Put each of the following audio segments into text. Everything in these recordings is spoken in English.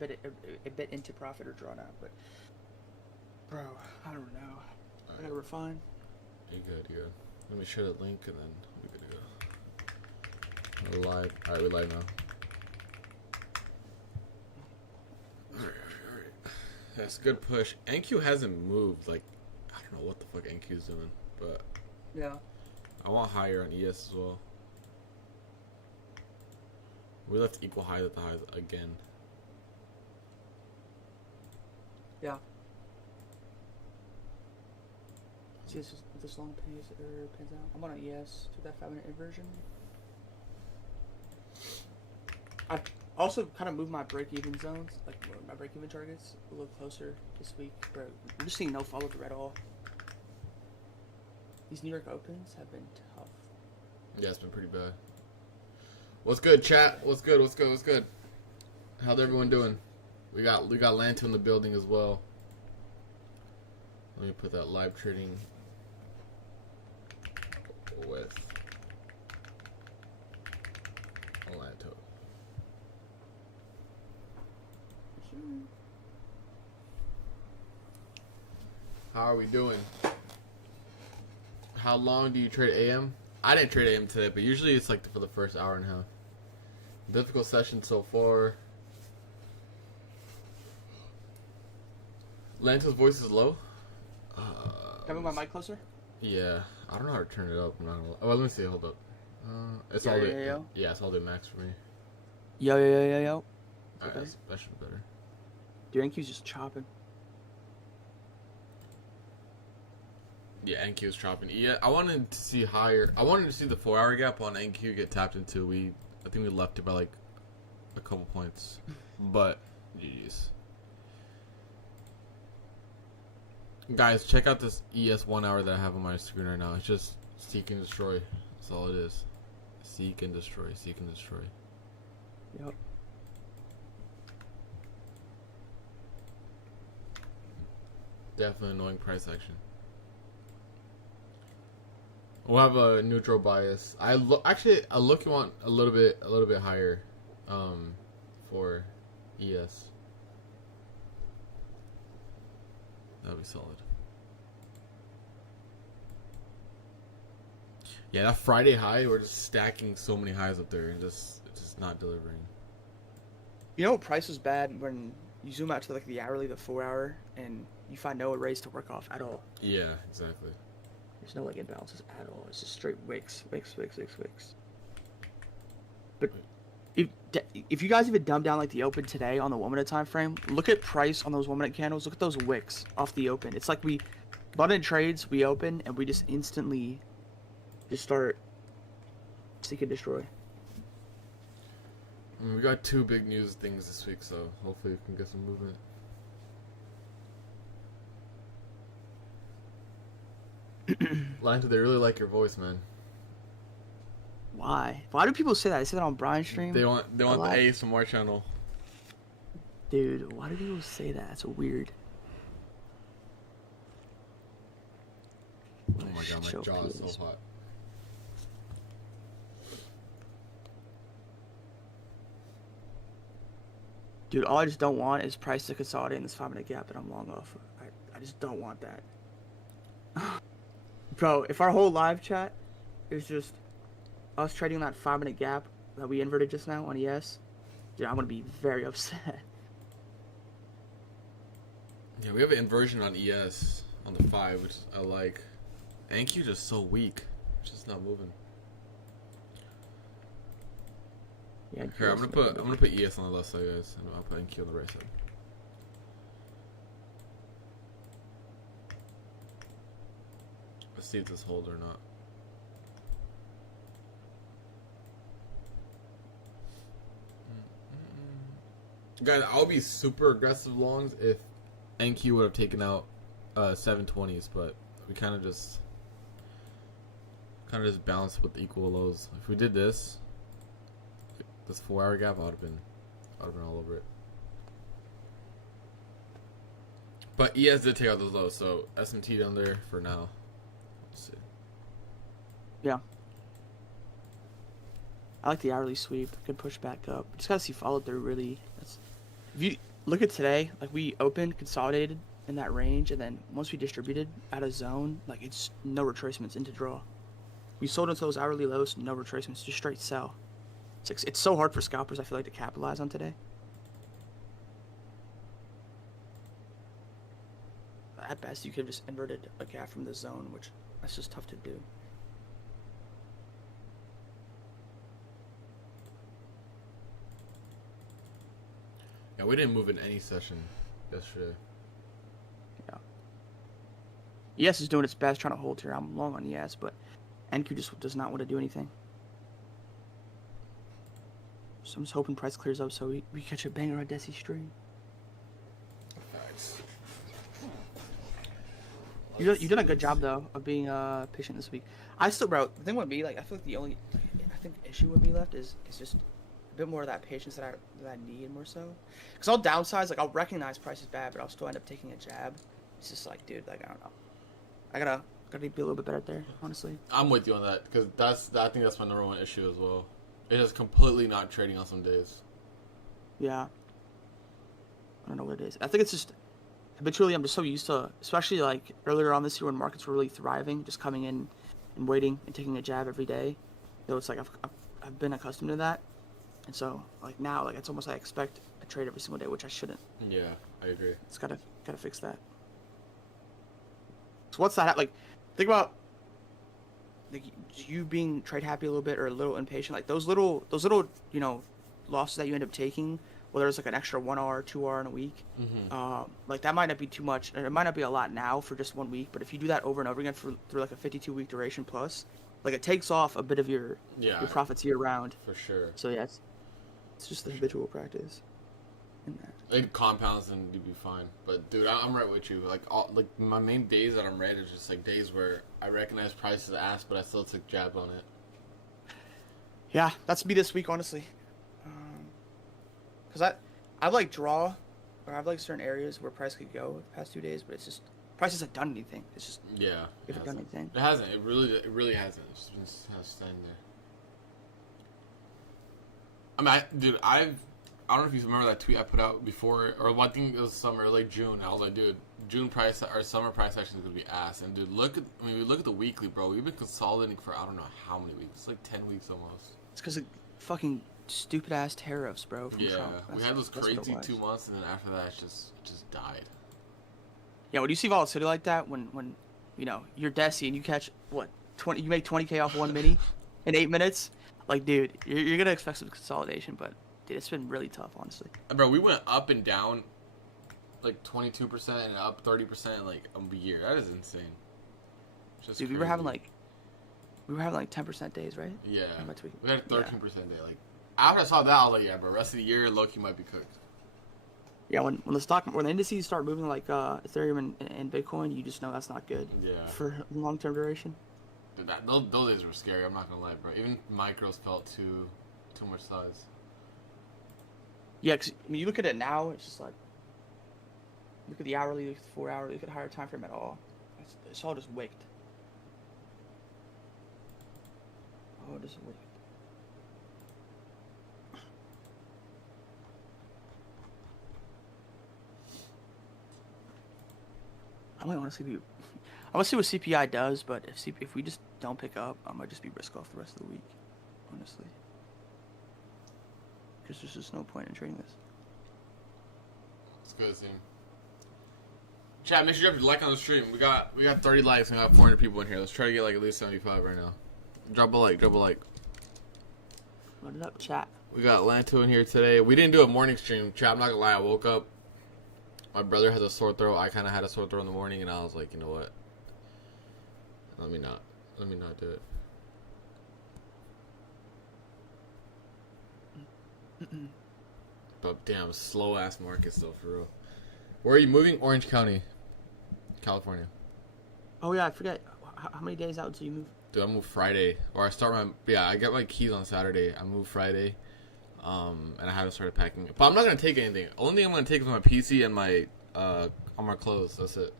a bit into profit or drawn out. But bro, I don't know. I gotta refine. You're good. You're good. Let me share the link and then we're good to go. We're live. All right, we're live now. All right. That's a good push. NQ hasn't moved. Like, I don't know what the fuck NQ is doing, but Yeah. I want higher on ES as well. We left equal highs at the highs again. Yeah. See this long pans out. I'm on an ES to that 5-minute inversion. I've also kind of moved my break-even zones, like my break-even targets, a little closer this week. Bro, we're just seeing no follow through at all. These New York Opens have been tough. Yeah, it's been pretty bad. What's good, chat? What's good? What's good? What's good? How's everyone doing? We got LANTO in the building as well. Let me put that live trading with LANTO. How are we doing? How long do you trade AM? I didn't trade AM today, but usually it's like for the first hour and a half. Difficult session so far. LANTO's voice is low. Can I move my mic closer? Yeah, I don't know how to turn it up. I'm not gonna. Oh, let me see. Hold up. It's all the. Yeah, it's all the max for me. Yo. Alright, that should be better. Dude, NQ's just chopping. Yeah, NQ is chopping. Yeah, I wanted to see higher. I wanted to see the 4-hour gap on NQ get tapped into. I think we left it by like a couple points, but GG's. Guys, check out this ES 1 hour that I have on my screen right now. It's just seek and destroy. That's all it is. Seek and destroy. Seek and destroy. Yep. Definitely annoying price action. We'll have a neutral bias. I look you want a little bit higher, for ES. That'd be solid. Yeah, that Friday high, we're just stacking so many highs up there and it's just not delivering. You know what price was bad when you zoom out to like the hourly, the 4-hour, and you find no arrays to work off at all. Yeah, exactly. There's no like imbalances at all. It's just straight wicks. But if you guys even dumb down like the open today on the 1 minute time frame, look at price on those 1 minute candles. Look at those wicks off the open. It's like we bought in trades, we open, and we just instantly just start seek and destroy. We got 2 big news things this week, so hopefully we can get some movement. LANTO, they really like your voice, man. Why? Why do people say that? I say that on Brian's stream. They want the ASMR channel. Dude, why do people say that? That's so weird. Oh my god, my jaw is so hot. Dude, all I just don't want is price to consolidate in this 5-minute gap that I'm long off. I just don't want that. Bro, if our whole live chat is just us trading that 5-minute gap that we inverted just now on ES, dude, I'm gonna be very upset. Yeah, we have an inversion on ES on the 5, which I like. NQ just so weak. It's just not moving. Yeah, here, I'm gonna put ES on the left side, guys, and I'll put NQ on the right side. Let's see if this holds or not. Guys, I'll be super aggressive longs if NQ would have taken out 720s, but we kind of just balanced with equal lows. If we did this 4-hour gap, I would have been all over it. But ES did take out those lows, so SMT down there for now. Let's see. Yeah. I like the hourly sweep. Good push back up. Just gotta see follow through really. If you look at today, like we opened, consolidated in that range, and then once we distributed out of zone, like it's no retracements into draw. We sold into those hourly lows, no retracements, just straight sell. It's so hard for scalpers, I feel like, to capitalize on today. At best, you could have just inverted a gap from the zone, which that's just tough to do. Yeah, we didn't move in any session yesterday. Yeah. ES is doing its best trying to hold here. I'm long on ES, but NQ just does not want to do anything. So I'm just hoping price clears up so we catch a banger on Desi stream. Nice. You've done a good job though of being patient this week. I still, bro. The thing with me, like, I feel like the only, issue with me left is just a bit more of that patience that I need more so. Cause I'll downsize, like I'll recognize price is bad, but I'll still end up taking a jab. It's just like, dude, like I don't know. I gotta be a little bit better there, honestly. I'm with you on that because I think that's my number one issue as well. It is completely not trading on some days. Yeah. I don't know what it is. I think it's just habitually I'm just so used to, especially like earlier on this year when markets were really thriving, just coming in and waiting and taking a jab every day. So it's like I've been accustomed to that, and so like now like it's almost like I expect a trade every single day, which I shouldn't. Yeah, I agree. It's gotta fix that. So what's that like? Think about like you being trade happy a little bit or a little impatient, like those little losses that you end up taking, whether it's like an extra 1 hour, 2 hour in a week. Mm-hmm. Like that might not be too much, and it might not be a lot now for just 1 week, but if you do that over and over again through like a 52-week duration plus, like it takes off a bit of your profits year round. For sure. So yeah, it's just the habitual practice in that. It compounds and you'd be fine. But dude, I'm right with you. Like my main days that I'm red is just like days where I recognize price as ass, but I still took jab on it. Yeah, that's me this week, honestly. Because I've like draw, or I've like certain areas where price could go the past 2 days, but it's just price hasn't done anything. It's just it hasn't done anything. It hasn't. It really hasn't. It's just been kind of standing there. I mean, I don't know if you remember that tweet I put out before, or I think it was summer, like June. I was like, dude, June price or summer price action is gonna be ass. And dude, look at the weekly, bro. We've been consolidating for I don't know how many weeks. It's like 10 weeks almost. It's because of fucking stupid ass tariffs, bro. From Trump. We had those crazy 2 months, and then after that, it just died. Yeah, when you see volatility like that, when you're Desi and you catch what 20, you make 20K off one mini in 8 minutes, like dude, you're gonna expect some consolidation, but. Dude, it's been really tough, honestly. Bro, we went up and down, like 22% and up 30% in like a year. That is insane. Just dude, crazy. we were having like 10% days, right? Yeah. We had a 13% day. Like after I saw that, I was like, yeah, bro. Rest of the year, Loki might be cooked. Yeah, when the indices start moving like Ethereum and Bitcoin, you just know that's not good. Yeah. For long-term duration. Dude, those days were scary. I'm not gonna lie, bro. Even micros felt too much size. Yeah, because when you look at it now, it's just like, look at the hourly, look at the 4 hourly, look at higher time frame at all. It's all just wicked. Oh, just wicked. I might honestly be, I want to see what CPI does, but if we just don't pick up, I might just be risk off the rest of the week, honestly. Because there's just no point in trading this. Let's go, team. Chat, make sure you have your like on the stream. We got 30 likes and we got 400 people in here. Let's try to get like at least 75 right now. Drop a like. What is up, chat? We got LANTO in here today. We didn't do a morning stream. Chat, I'm not gonna lie. I woke up. My brother has a sore throat. I kind of had a sore throat in the morning, and I was like, you know what? Let me not do it. But damn, slow ass markets though, for real. Where are you moving? Orange County, California. Oh yeah, I forget. How many days out do you move? Dude, I move Friday, or I get my keys on Saturday. I move Friday, and I haven't started packing. But I'm not gonna take anything. Only thing I'm gonna take is my PC and my all my clothes. That's it.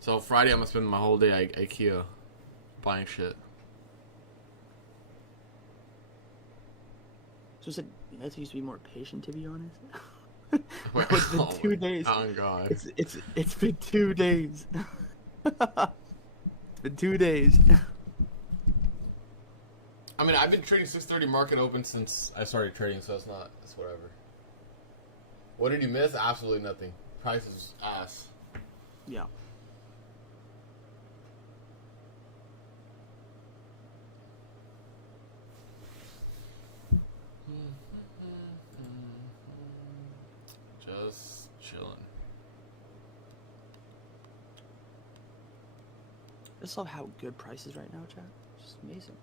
So Friday I'm gonna spend my whole day at IKEA, buying shit. So is it You guys used to be more patient, to be honest. Wait, It's been oh 2 days. Oh God. It's been 2 days. It's been 2 days. I mean, I've been trading 6:30 market open since I started trading, so it's whatever. What did you miss? Absolutely nothing. Price is ass. Yeah. Just chilling. I just love how good price is right now, chat. It's just amazing.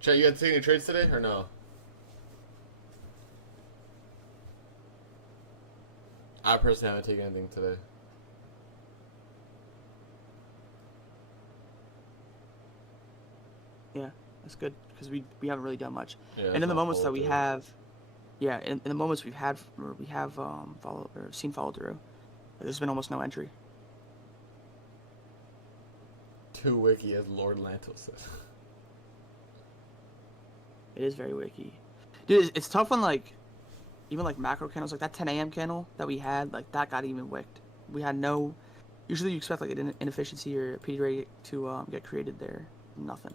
Chat, you had to take any trades today or no? I personally haven't taken anything today. Yeah, that's good because we haven't really done much. Yeah, And in the moments that we through. have, yeah, in the moments we've had or we have follow or seen follow through, there's been almost no entry. Too wiki, as Lord LANTO said. It is very wiki, dude. It's tough when like, even like macro candles like that 10 a.m. candle that we had, like that got even wicked. We had no. Usually you expect like an inefficiency or a PD rate to get created there. Nothing.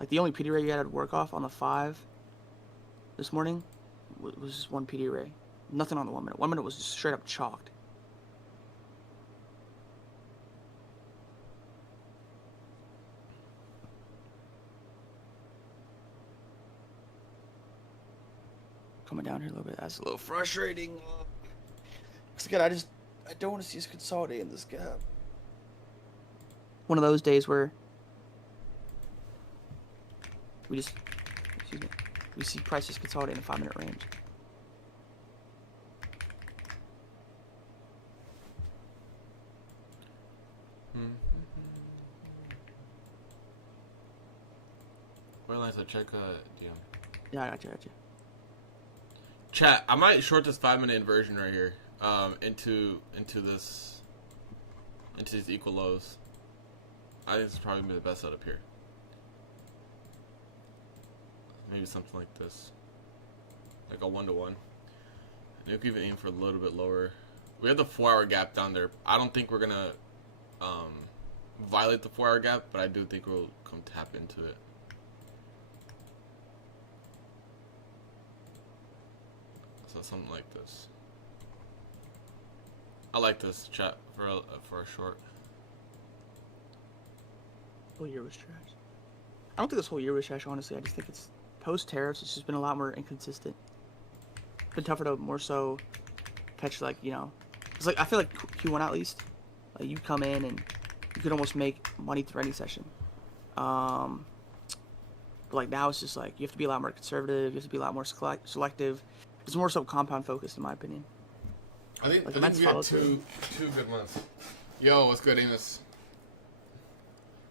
Like the only PD ray you had to work off on the 5 this morning was just one PD ray. Nothing on the 1 minute. 1 minute was just straight up chalked. Coming down here a little bit. That's a little frustrating. Because again, I don't want to see us consolidate in this gap. One of those days where we see prices consolidate in the 5-minute range. Where LANTO, check DM. Yeah, I got you. Chat, I might short this 5-minute inversion right here. Into these equal lows. I think this is probably gonna be the best setup here. Maybe something like this, like a 1-to-1. And you can even aim for a little bit lower. We have the 4-hour gap down there. I don't think we're gonna violate the 4-hour gap, but I do think we'll come tap into it. So something like this. I like this, chat, for a short. Whole year was trash. I don't think this whole year was trash, honestly. I just think it's post tariffs. It's just been a lot more inconsistent. It's been tougher to more so catch, like, you know, it's like I feel like Q1 at least, like you come in and you could almost make money through any session. But like now it's just like you have to be a lot more conservative. You have to be a lot more selective. It's more so compound focused, in my opinion. I think, like I think we had two good months. Yo, what's good, Amos?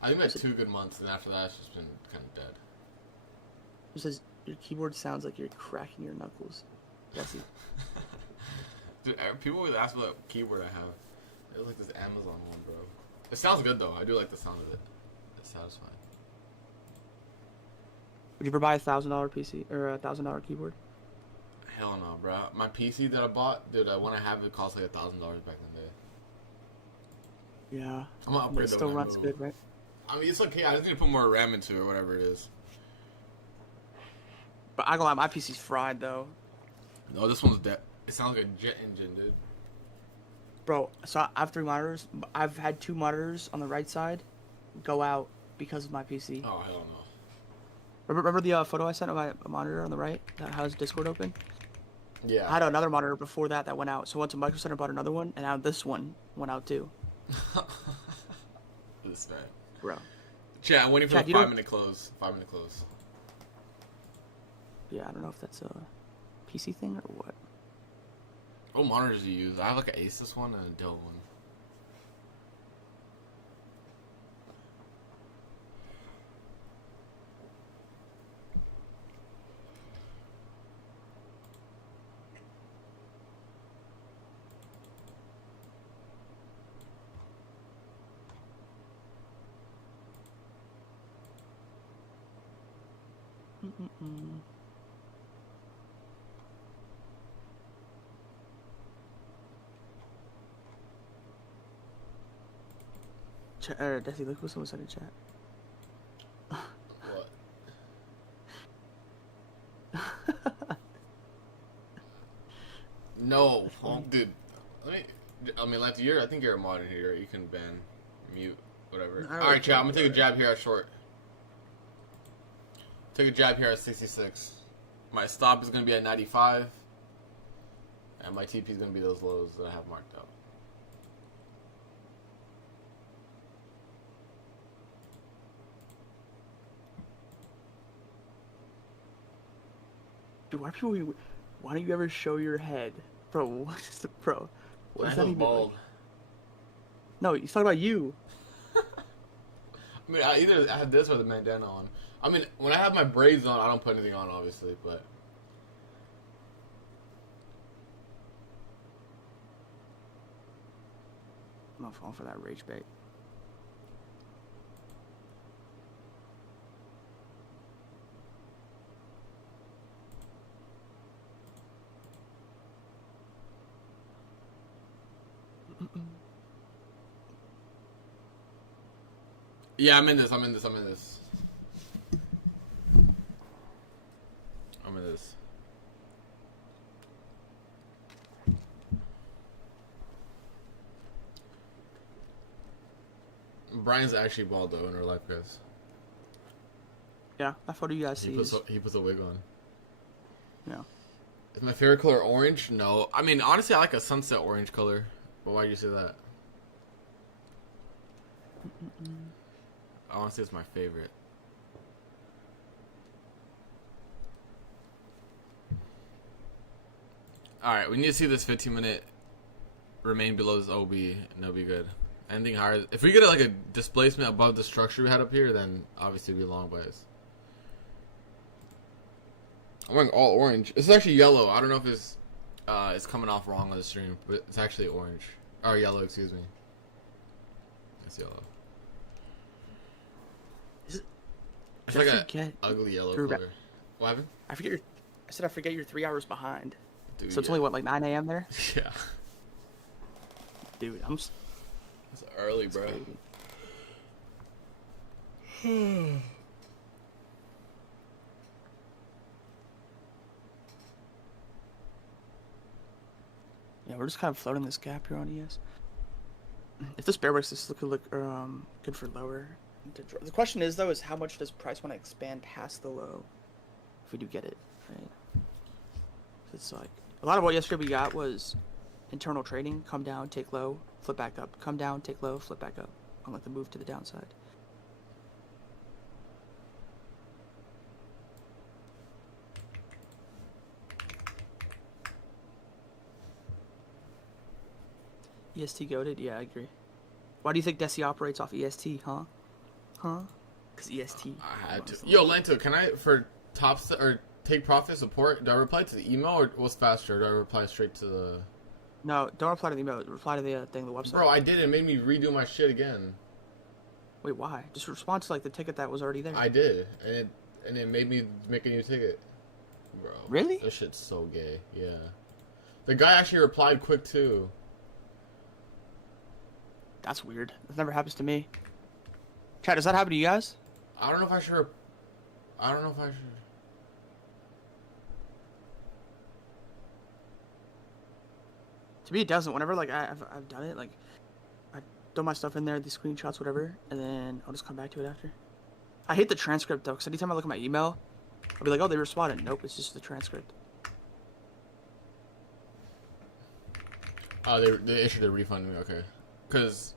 I think we had 2 good months, and after that, it's just been kind of dead. It says your keyboard sounds like you're cracking your knuckles. Jesse. Dude, people always ask what keyboard I have. It was like this Amazon one, bro. It sounds good though. I do like the sound of it. It's satisfying. Would you ever buy $1,000 PC or $1,000 keyboard? Hell no, bro. My PC that I bought, dude, when I have it, cost like $1,000 back in the day. Yeah. I'm gonna upgrade it still runs good, right? I mean, it's okay. I just need to put more RAM into it or whatever it is. But I go lie, my PC's fried though. No, this one's dead. It sounds like a jet engine, dude. Bro, so I have 3 monitors. I've had 2 monitors on the right side go out because of my PC. Oh, hell no. Remember the photo I sent of my monitor on the right that has Discord open? Yeah. I had another monitor before that went out. So once a Micro Center bought another one, and now this one went out too. This man. Bro. Chat, I'm waiting for the 5-minute close. 5-minute close. Yeah, I don't know if that's a PC thing or what. What monitors do you use? I have like an Asus one and a Dell one. Desi, look what someone said in chat. What? No, dude. I mean, like, I think you're a modern here. You can ban, mute, whatever. All right, chat. I'm gonna take a jab here at short. Take a jab here at 66. My stop is gonna be at 95, and my TP is gonna be those lows that I have marked out. Dude, why don't you ever show your head? Bro, what is the... Bro, what I does that look even bald. like? No, he's talking about you. I mean, I either have this or the bandana on. I mean, when I have my braids on, I don't put anything on, obviously, but... I'm not falling for that rage bait. Yeah, I'm in this. I'm in this. Brian's actually bald, though, in real life, guys. Yeah, that photo you guys see He puts a wig on. Yeah. Is my favorite color orange? No. I mean, honestly, I like a sunset orange color. But why do you say that? Honestly, it's my favorite. Alright, we need to see this 15-minute remain below this OB, and it'll be good. Anything higher... If we get like a displacement above the structure we had up here, then obviously we'll be long bias. I'm wearing all orange. This is actually yellow. I don't know if it's coming off wrong on the stream, but it's actually orange. Or yellow, excuse me. It's yellow. It's like an ugly yellow color. What happened? I said I forget you're 3 hours behind. Dude, so it's only, what, like 9 a.m. there? Yeah. Dude, It's early, bro. Yeah, we're just kind of floating this gap here on ES. If this bear works, this could look good for lower. The question is, though, is how much does price want to expand past the low if we do get it, right? It's like a lot of what yesterday we got was internal trading, come down, take low, flip back up, come down, take low, flip back up, on like the move to the downside. EST goated? Yeah, I agree. Why do you think Desi operates off EST, huh? Huh? Because EST. I had to. Yo, LANTO, can I, for or take profit support, do I reply to the email or what's faster? Do I reply straight to the... No, don't reply to the email. Reply to the thing, the website. Bro, I did it. It made me redo my shit again. Wait, why? Just respond to like the ticket that was already there. I did, and it made me make a new ticket. Bro. Really? This shit's so gay. Yeah. The guy actually replied quick too. That's weird. That never happens to me. Chat, does that happen to you guys? I don't know if I should. To me, it doesn't. Whenever like I've done it, like I throw my stuff in there, the screenshots, whatever, and then I'll just come back to it after. I hate the transcript though, because anytime I look at my email, I'll be like, oh, they responded. Nope, it's just the transcript. Oh, they issued a refund me. Okay, because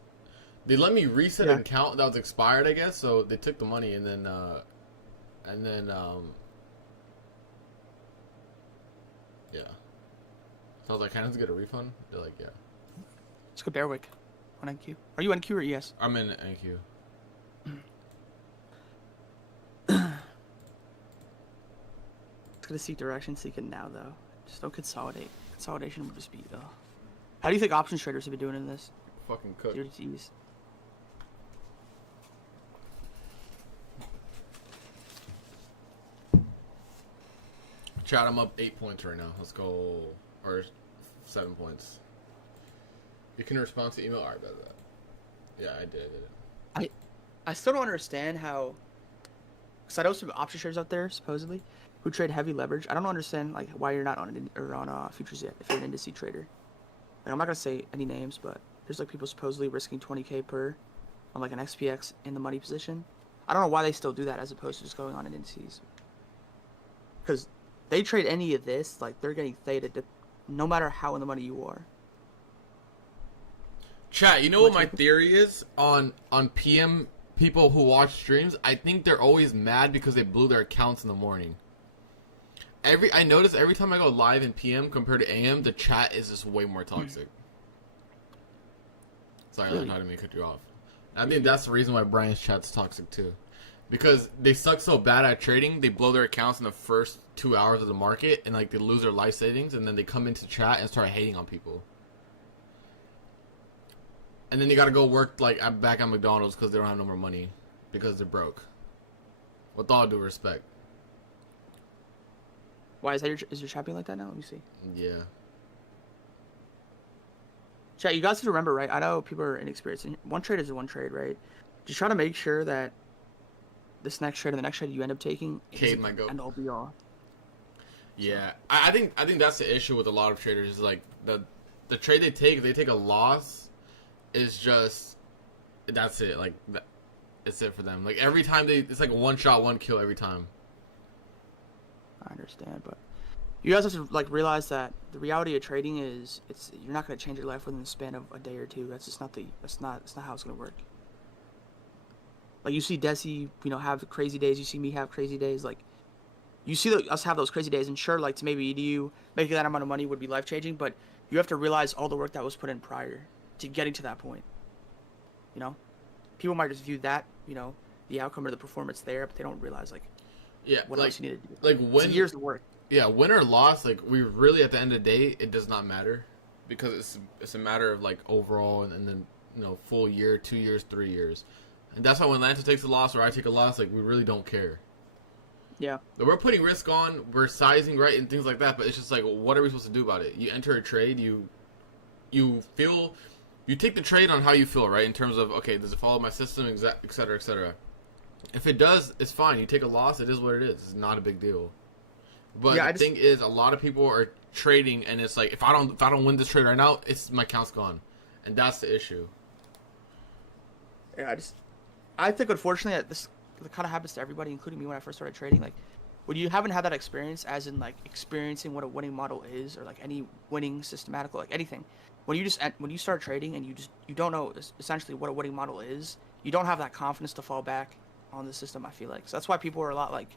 they let me reset an account that was expired, I guess. So they took the money and then yeah. So I was like, can I just get a refund? They're like, yeah. Let's go Bearwick on NQ. Are you NQ or ES? I'm in NQ. It's gonna seek direction seeking now though. Just don't consolidate. Consolidation would just be How do you think options traders have been doing in this? Fucking cook. Jeez. Chat, I'm up 8 points right now. Let's go, or 7 points. You can respond to email. All right, that. Yeah, I did. I still don't understand how. Because I know some option traders out there supposedly who trade heavy leverage. I don't understand like why you're not on futures yet if you're an indice trader. Like, I'm not gonna say any names, but there's like people supposedly risking 20K per on like an XPX in the money position. I don't know why they still do that as opposed to just going on in indices. Because they trade any of this, like they're getting theta no matter how in the money you are. Chat, you know what my theory is on PM people who watch streams? I think they're always mad because they blew their accounts in the morning. I notice every time I go live in PM compared to AM, the chat is just way more toxic. Sorry, Really? I didn't mean to cut you off. I think that's the reason why Brian's chat's toxic too. Because they suck so bad at trading, they blow their accounts in the first 2 hours of the market, and like they lose their life savings, and then they come into chat and start hating on people. And then you gotta go work like back at McDonald's because they don't have no more money because they're broke. With all due respect. Why is your chat being like that now? Let me see. Yeah. Chat, you guys have to remember, right? I know people are inexperienced. And one trade is one trade, right? Just try to make sure that this next trade and the next trade you end up taking Cade might go. And all be all. Yeah, I think that's the issue with a lot of traders is like the trade they take, if they take a loss, is just that's it. Like it's it for them. Like every time it's like a one shot, one kill every time. I understand, but you guys have to like realize that the reality of trading is you're not going to change your life within the span of a day or two. That's just not that's not how it's going to work. Like you see Desi, have crazy days. You see me have crazy days. Like you see us have those crazy days, and sure, like to maybe EDU making that amount of money would be life changing, but you have to realize all the work that was put in prior to getting to that point. People might just view that, the outcome or the performance there, but they don't realize what else you need to do. Like when it's years of work. Yeah, win or loss, like we really at the end of the day, it does not matter because it's a matter of like overall and then full year, 2 years, 3 years, and that's why when LANTO takes a loss or I take a loss, like we really don't care. Yeah, we're putting risk on, we're sizing right and things like that, but it's just like, what are we supposed to do about it? You enter a trade, you take the trade on how you feel, right? In terms of, okay, does it follow my system, et cetera, et cetera. If it does, it's fine. You take a loss, it is what it is. It's not a big deal. But the thing is, a lot of people are trading, and it's like, if I don't win this trade right now, my account's gone, and that's the issue. Yeah, I think unfortunately that this kind of happens to everybody, including me when I first started trading. Like, when you haven't had that experience, as in like experiencing what a winning model is, or like any winning systematical, like anything. When you start trading and you don't know essentially what a winning model is, you don't have that confidence to fall back on the system. I feel like so that's why people are a lot like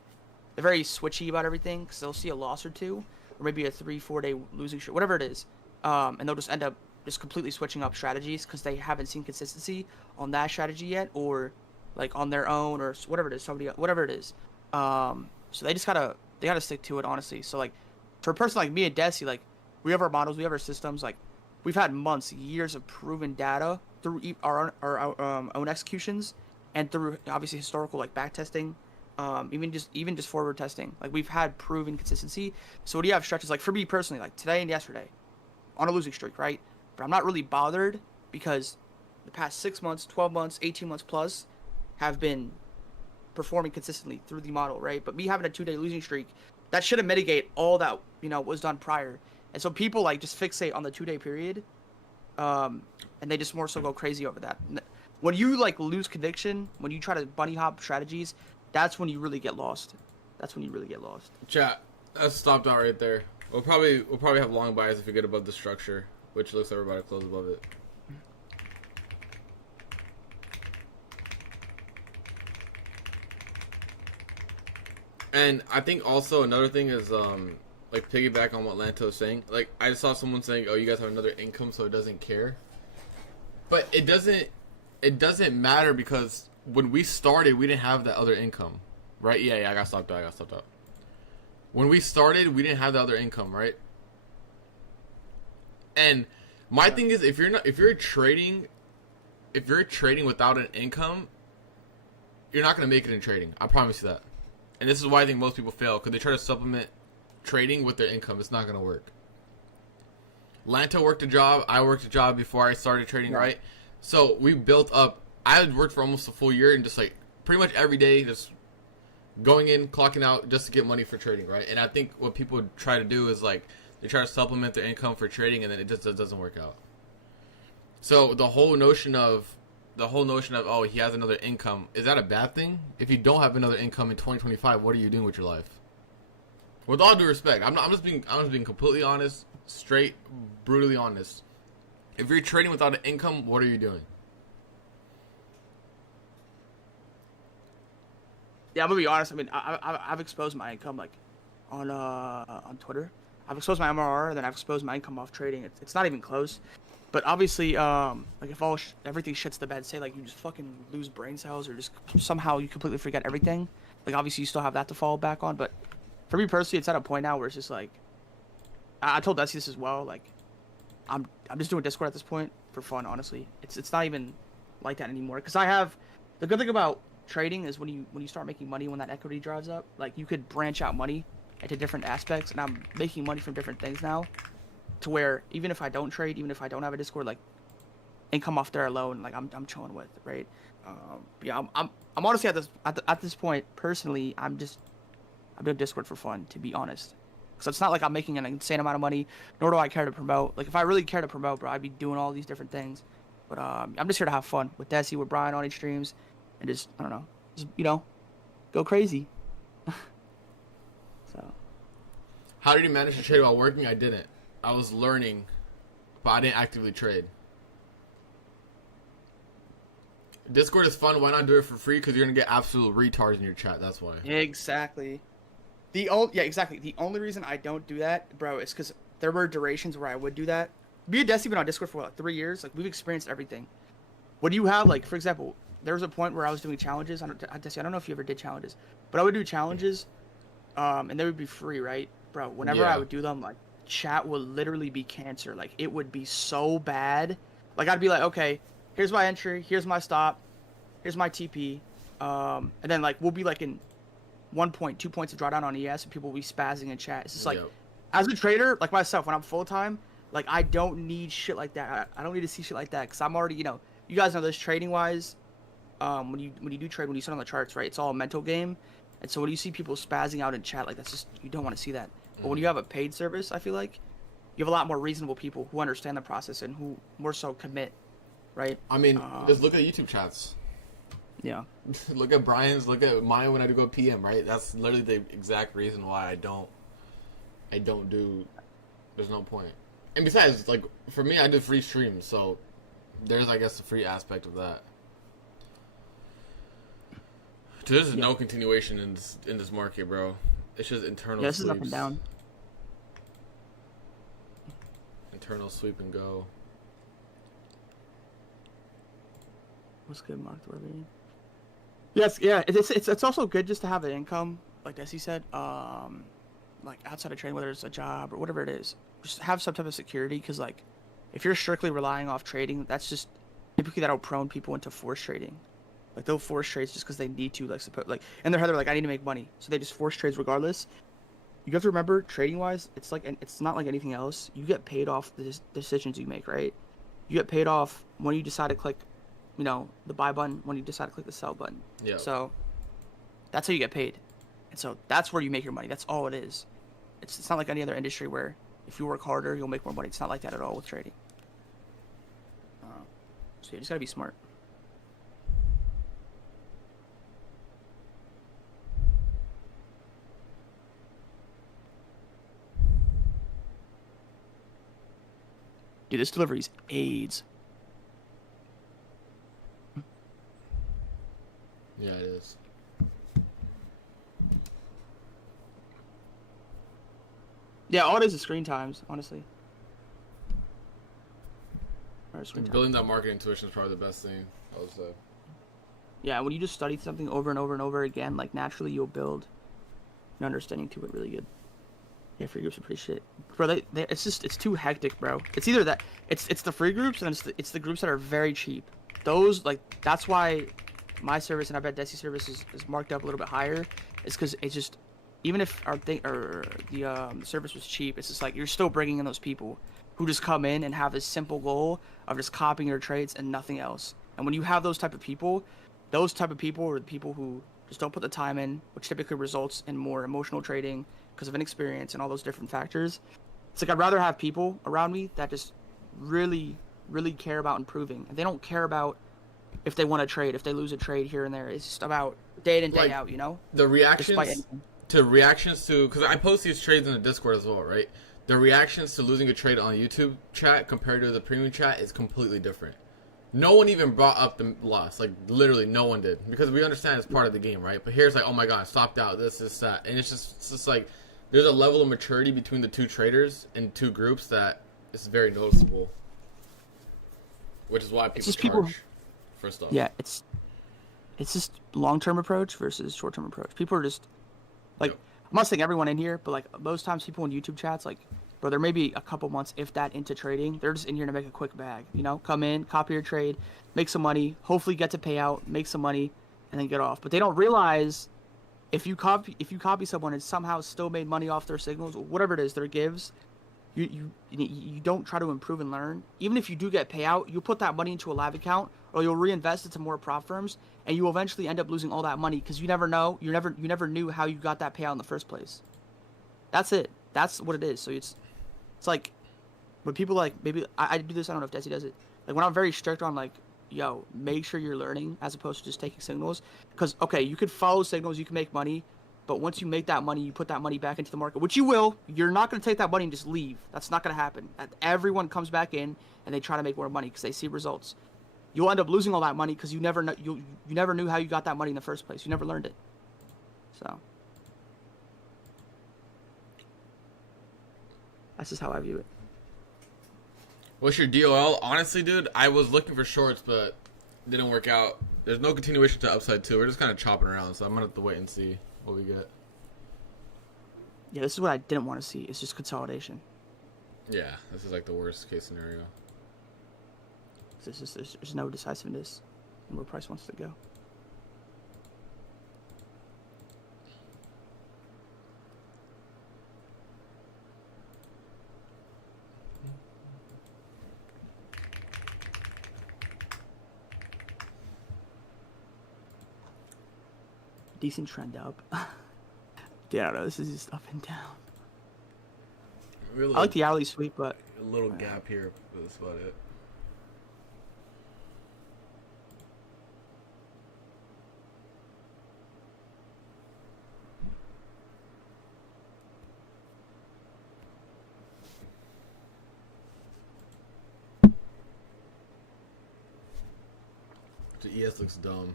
they're very switchy about everything because they'll see a loss or two, or maybe a 3-4 day losing streak, whatever it is, and they'll just end up just completely switching up strategies because they haven't seen consistency on that strategy yet, or like on their own, or whatever it is, whatever it is. So they gotta stick to it, honestly. So like for a person like me and Desi, like we have our models, we have our systems, like. We've had months, years of proven data through our own executions, and through obviously historical like back testing, even just forward testing. Like we've had proven consistency. So what do you have stretches like for me personally, like today and yesterday, on a losing streak, right? But I'm not really bothered because the past 6 months, 12 months, 18 months plus have been performing consistently through the model, right? But me having a 2-day losing streak, that shouldn't mitigate all that was done prior. And so people like just fixate on the 2-day period, and they just more so go crazy over that. When you like lose conviction, when you try to bunny hop strategies, that's when you really get lost. Chat, let's stop that right there. We'll probably have long buys if we get above the structure, which looks like we're about to close above it. And I think also another thing is like piggyback on what Lanto is saying. Like I just saw someone saying, "Oh, you guys have another income, so it doesn't care." But it doesn't matter because when we started, we didn't have that other income, right? Yeah, I got stopped out. When we started, we didn't have the other income, right? And my thing is, if you're trading without an income, you're not gonna make it in trading. I promise you that. And this is why I think most people fail because they try to supplement trading with their income. It's not gonna work. Lanto worked a job. I worked a job before I started trading, right? So we built up. I had worked for almost a full year and just like pretty much every day, just going in, clocking out, just to get money for trading, right? And I think what people try to do is like they try to supplement their income for trading, and then it just doesn't work out. So the whole notion of oh, he has another income, is that a bad thing? If you don't have another income in 2025, what are you doing with your life? With all due respect, I'm just being completely honest, straight, brutally honest. If you're trading without an income, what are you doing? Yeah, I'm gonna be honest. I mean, I've exposed my income like on Twitter. I've exposed my MRR, and then I've exposed my income off trading. It's not even close. But obviously, like if everything shits the bed, say like you just fucking lose brain cells or just somehow you completely forget everything. Like obviously you still have that to fall back on. But for me personally, it's at a point now where it's just like, I told Desi this as well. Like, I'm just doing Discord at this point for fun. Honestly, it's not even like that anymore. Because I have the good thing about trading is when you start making money, when that equity drives up, like you could branch out money into different aspects, and I'm making money from different things now. To where even if I don't trade, even if I don't have a Discord, like income off there alone, like I'm chilling with, right? Yeah, I'm honestly at this point personally, I'm doing Discord for fun, to be honest. So it's not like I'm making an insane amount of money, nor do I care to promote. Like if I really care to promote, bro, I'd be doing all these different things. But I'm just here to have fun with Desi, with Brian on each streams, and just I don't know, just go crazy. So. How did you manage to trade while working? I didn't. I was learning, but I didn't actively trade. Discord is fun. Why not do it for free? Because you're gonna get absolute retards in your chat. That's why. Exactly. Exactly. The only reason I don't do that, bro, is because there were durations where I would do that. Me and Desi been on Discord for like 3 years. Like we've experienced everything. When you have like, for example, there was a point where I was doing challenges. Desi, I don't know if you ever did challenges, but I would do challenges, and they would be free, right, bro? Whenever I would do them, like. Chat would literally be cancer. Like it would be so bad. Like I'd be like, okay, here's my entry, here's my stop, here's my TP, and then like we'll be like in 1 point, 2 points of drawdown on ES, and people will be spazzing in chat. It's just like, as a trader, like myself, when I'm full time, like I don't need shit like that. I don't need to see shit like that because I'm already, you guys know this trading wise. When you do trade, when you sit on the charts, right, it's all a mental game, and so when you see people spazzing out in chat, like that's just you don't want to see that. But when you have a paid service, I feel like you have a lot more reasonable people who understand the process and who more so commit, right? I mean, just look at YouTube chats. Yeah. Look at Brian's. Look at mine when I do go PM, right? That's literally the exact reason why I don't do. There's no point. And besides, like for me, I do free streams, so there's I guess the free aspect of that. Dude, there's no continuation in this market, bro. It's just internal. Yeah, this sweeps. is up and down. Internal sweep and go. What's good, Mark? Yes, yeah. It's also good just to have an income, like Desi said. Like outside of trading, whether it's a job or whatever it is, just have some type of security. Because like, if you're strictly relying off trading, that's just typically that'll prone people into force trading. Like they'll force trades just because they need to, like in their head they're like, I need to make money, so they just force trades regardless. You have to remember, trading wise, it's not like anything else. You get paid off the decisions you make, right? You get paid off when you decide to click, the buy button, when you decide to click the sell button. Yeah. So that's how you get paid, and so that's where you make your money. That's all it is. It's not like any other industry where if you work harder you'll make more money. It's not like that at all with trading. So you just gotta be smart. Dude, this delivery's AIDS. Yeah, it is. Yeah, all it is screen times, honestly. Building that market intuition is probably the best thing, I would say. Yeah, when you just study something over and over and over again, like naturally you'll build an understanding to it really good. Yeah, free groups are pretty shit, bro. It's too hectic, bro. It's either that, it's the free groups, and it's the groups that are very cheap. Those that's why my service, and I bet Desi's service is marked up a little bit higher, is because even if our thing or the service was cheap, it's just like you're still bringing in those people who just come in and have this simple goal of just copying your trades and nothing else. And when you have those type of people are the people who just don't put the time in, which typically results in more emotional trading because of inexperience and all those different factors. It's like I'd rather have people around me that just really, really care about improving. And they don't care about if they want to trade, if they lose a trade here and there. It's just about day in and day out, you know? The reactions to, because I post these trades in the Discord as well, right? The reactions to losing a trade on YouTube chat compared to the premium chat is completely different. No one even brought up the loss. Like, literally, no one did. Because we understand it's part of the game, right? But here's like, oh my god, stopped out, this, that. And it's just like, there's a level of maturity between the two traders and two groups that is very noticeable. Which is why people charge for stuff. Yeah, it's just long-term approach versus short-term approach. People are just, like, yep. I'm not saying everyone in here, but, like, most times people in YouTube chats, like, bro, there may be a couple months, if that, into trading. They're just in here to make a quick bag, you know? Come in, copy your trade, make some money, hopefully get to payout, make some money, and then get off. But they don't realize if you copy someone and somehow still made money off their signals, or whatever it is, their gives, you don't try to improve and learn. Even if you do get payout, you'll put that money into a live account, or you'll reinvest it to more prop firms, and you will eventually end up losing all that money because you never knew how you got that payout in the first place. That's it. That's what it is. So it's like when people like, maybe I do this, I don't know if Desi does it. Like when I'm very strict on like, yo, make sure you're learning as opposed to just taking signals. Because, okay, you could follow signals, you can make money, but once you make that money, you put that money back into the market, which you will. You're not going to take that money and just leave. That's not going to happen. Everyone comes back in and they try to make more money because they see results. You'll end up losing all that money because you never knew how you got that money in the first place. You never learned it. So that's just how I view it. What's your DOL? Honestly, dude, I was looking for shorts, but didn't work out. There's no continuation to upside, too. We're just kind of chopping around, so I'm going to have to wait and see what we get. Yeah, this is what I didn't want to see. It's just consolidation. Yeah, this is like the worst case scenario. There's no decisiveness in where price wants to go. Decent trend up. Yeah, I don't know. This is just up and down. Really, I like the hourly sweep, but a little gap here, but that's about it. The ES looks dumb.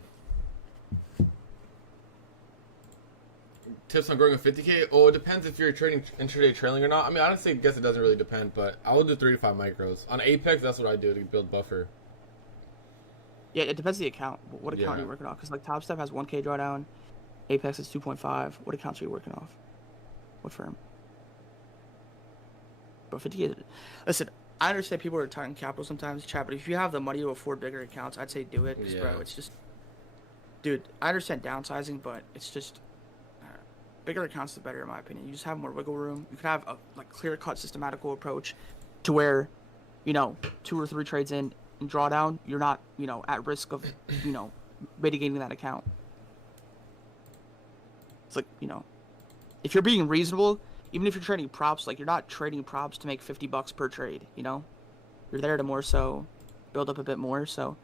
Tips on growing a 50K? Oh, it depends if you're trading intraday trailing or not. I mean, honestly, I guess it doesn't really depend, but I will do 3 to 5 micros. On Apex, that's what I do to build buffer. Yeah, it depends on the account. What account are you working off? Because like Top Step has 1K drawdown, Apex is 2.5. What accounts are you working off? What firm? Bro, 50K. Listen, I understand people are talking capital sometimes, chat, but if you have the money to afford bigger accounts, I'd say do it. Yeah. Bro, it's just, dude, I understand downsizing, but it's just, bigger accounts the better in my opinion. You just have more wiggle room. You could have a like clear-cut systematical approach to where, you know, 2 or 3 trades in drawdown, you're not, you know, at risk of, you know, mitigating that account. It's like, you know, if you're being reasonable, even if you're trading props, like you're not trading props to make $50 per trade, you know? You're there to more so build up a bit more. So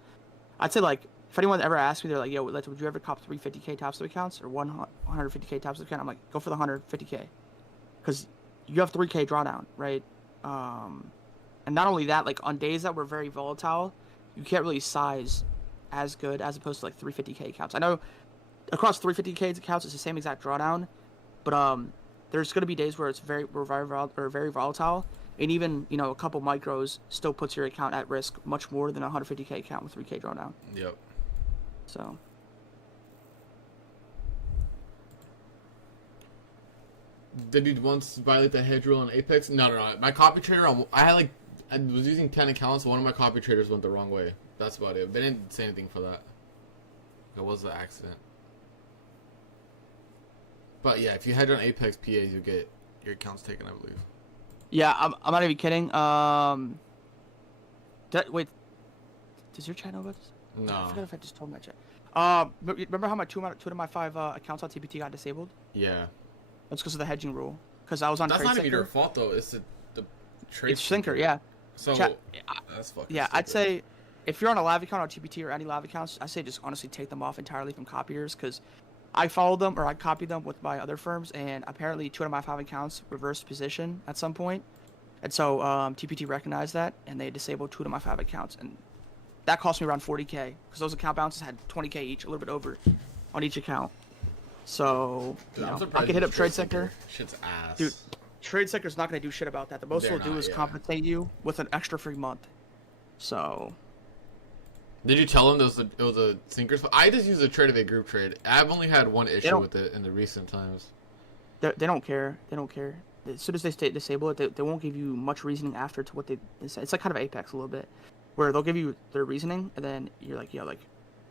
I'd say like, if anyone ever asks me, they're like, yo, would you ever cop 350K top step accounts or 150K top step account? I'm like, go for the 150K. Because you have 3K drawdown, right? And not only that, like on days that were very volatile, you can't really size as good as opposed to like 350K accounts. I know across 350K accounts, it's the same exact drawdown, but there's going to be days where it's very volatile. And even, you know, a couple micros still puts your account at risk much more than a 150K account with 3K drawdown. Yep. So. Did you once violate the hedge rule on Apex? No. My copy trader, I was using 10 accounts. One of my copy traders went the wrong way. That's about it. They didn't say anything for that. It was an accident. But yeah, if you hedge on Apex PAs, you get your accounts taken, I believe. Yeah, I'm not even kidding. Wait, does your chat know about this? No. I forgot if I just told my chat. Remember how my two out of my 5 accounts on TPT got disabled? Yeah. That's because of the hedging rule. Because I was on. That's trade not even sector. your fault though. It's the trade. It's sinker, yeah. So Chat, that's fucking. yeah, stupid. I'd say if you're on a live account on TPT or any live accounts, I say just honestly take them off entirely from copiers because I followed them or I copied them with my other firms, and apparently 2 out of my 5 accounts reversed position at some point, and so TPT recognized that and they disabled 2 of my 5 accounts, and that cost me around 40K because those account balances had 20K each, a little bit over on each account. So Dude, I could hit up trade sector. Shit's ass. Dude, trade sector's not gonna do shit about that. The most They're they'll do not, is yeah. compensate you with an extra free month. So. Did you tell them it was a sinkers? I just use a trade of a group trade. I've only had one issue with it in the recent times. They don't care. They don't care. As soon as they disable it, they won't give you much reasoning after to what they say. It's like kind of Apex a little bit, where they'll give you their reasoning, and then you're like, yeah, like,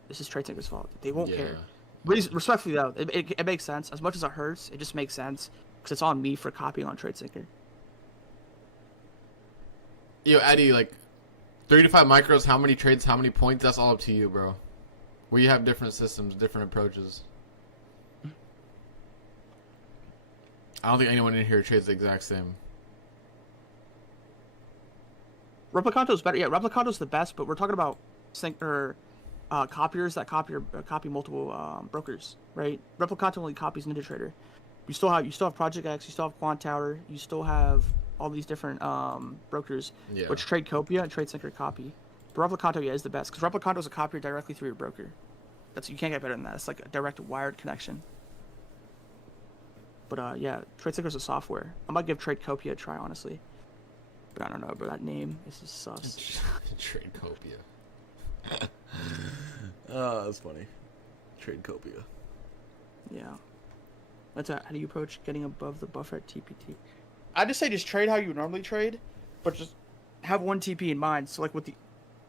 this is trade sector's fault. They won't care. Respectfully though, it makes sense. As much as it hurts, it just makes sense because it's on me for copying on trade sector. Yo, Eddie, like 35 micros, how many trades, how many points? That's all up to you, bro. We have different systems, different approaches. I don't think anyone in here trades the exact same. Replicanto's better. Yeah, Replicanto's the best, but we're talking about copiers that copy multiple brokers, right? Replicanto only copies NinjaTrader. You still have Project X, you still have Quant Tower, you still have all these different brokers, which trade Copia and trade Sinker copy. But Replicanto, yeah, is the best because Replicanto is a copier directly through your broker. You can't get better than that. It's like a direct wired connection. But yeah, trade Sinker is a software. I might give trade Copia a try, honestly. But I don't know, bro. That name is just sus. Trade Copia. Oh, that's funny. Trade Copia. Yeah. How do you approach getting above the buffer at TPT? I just say just trade how you normally trade, but just have one TP in mind. So like with the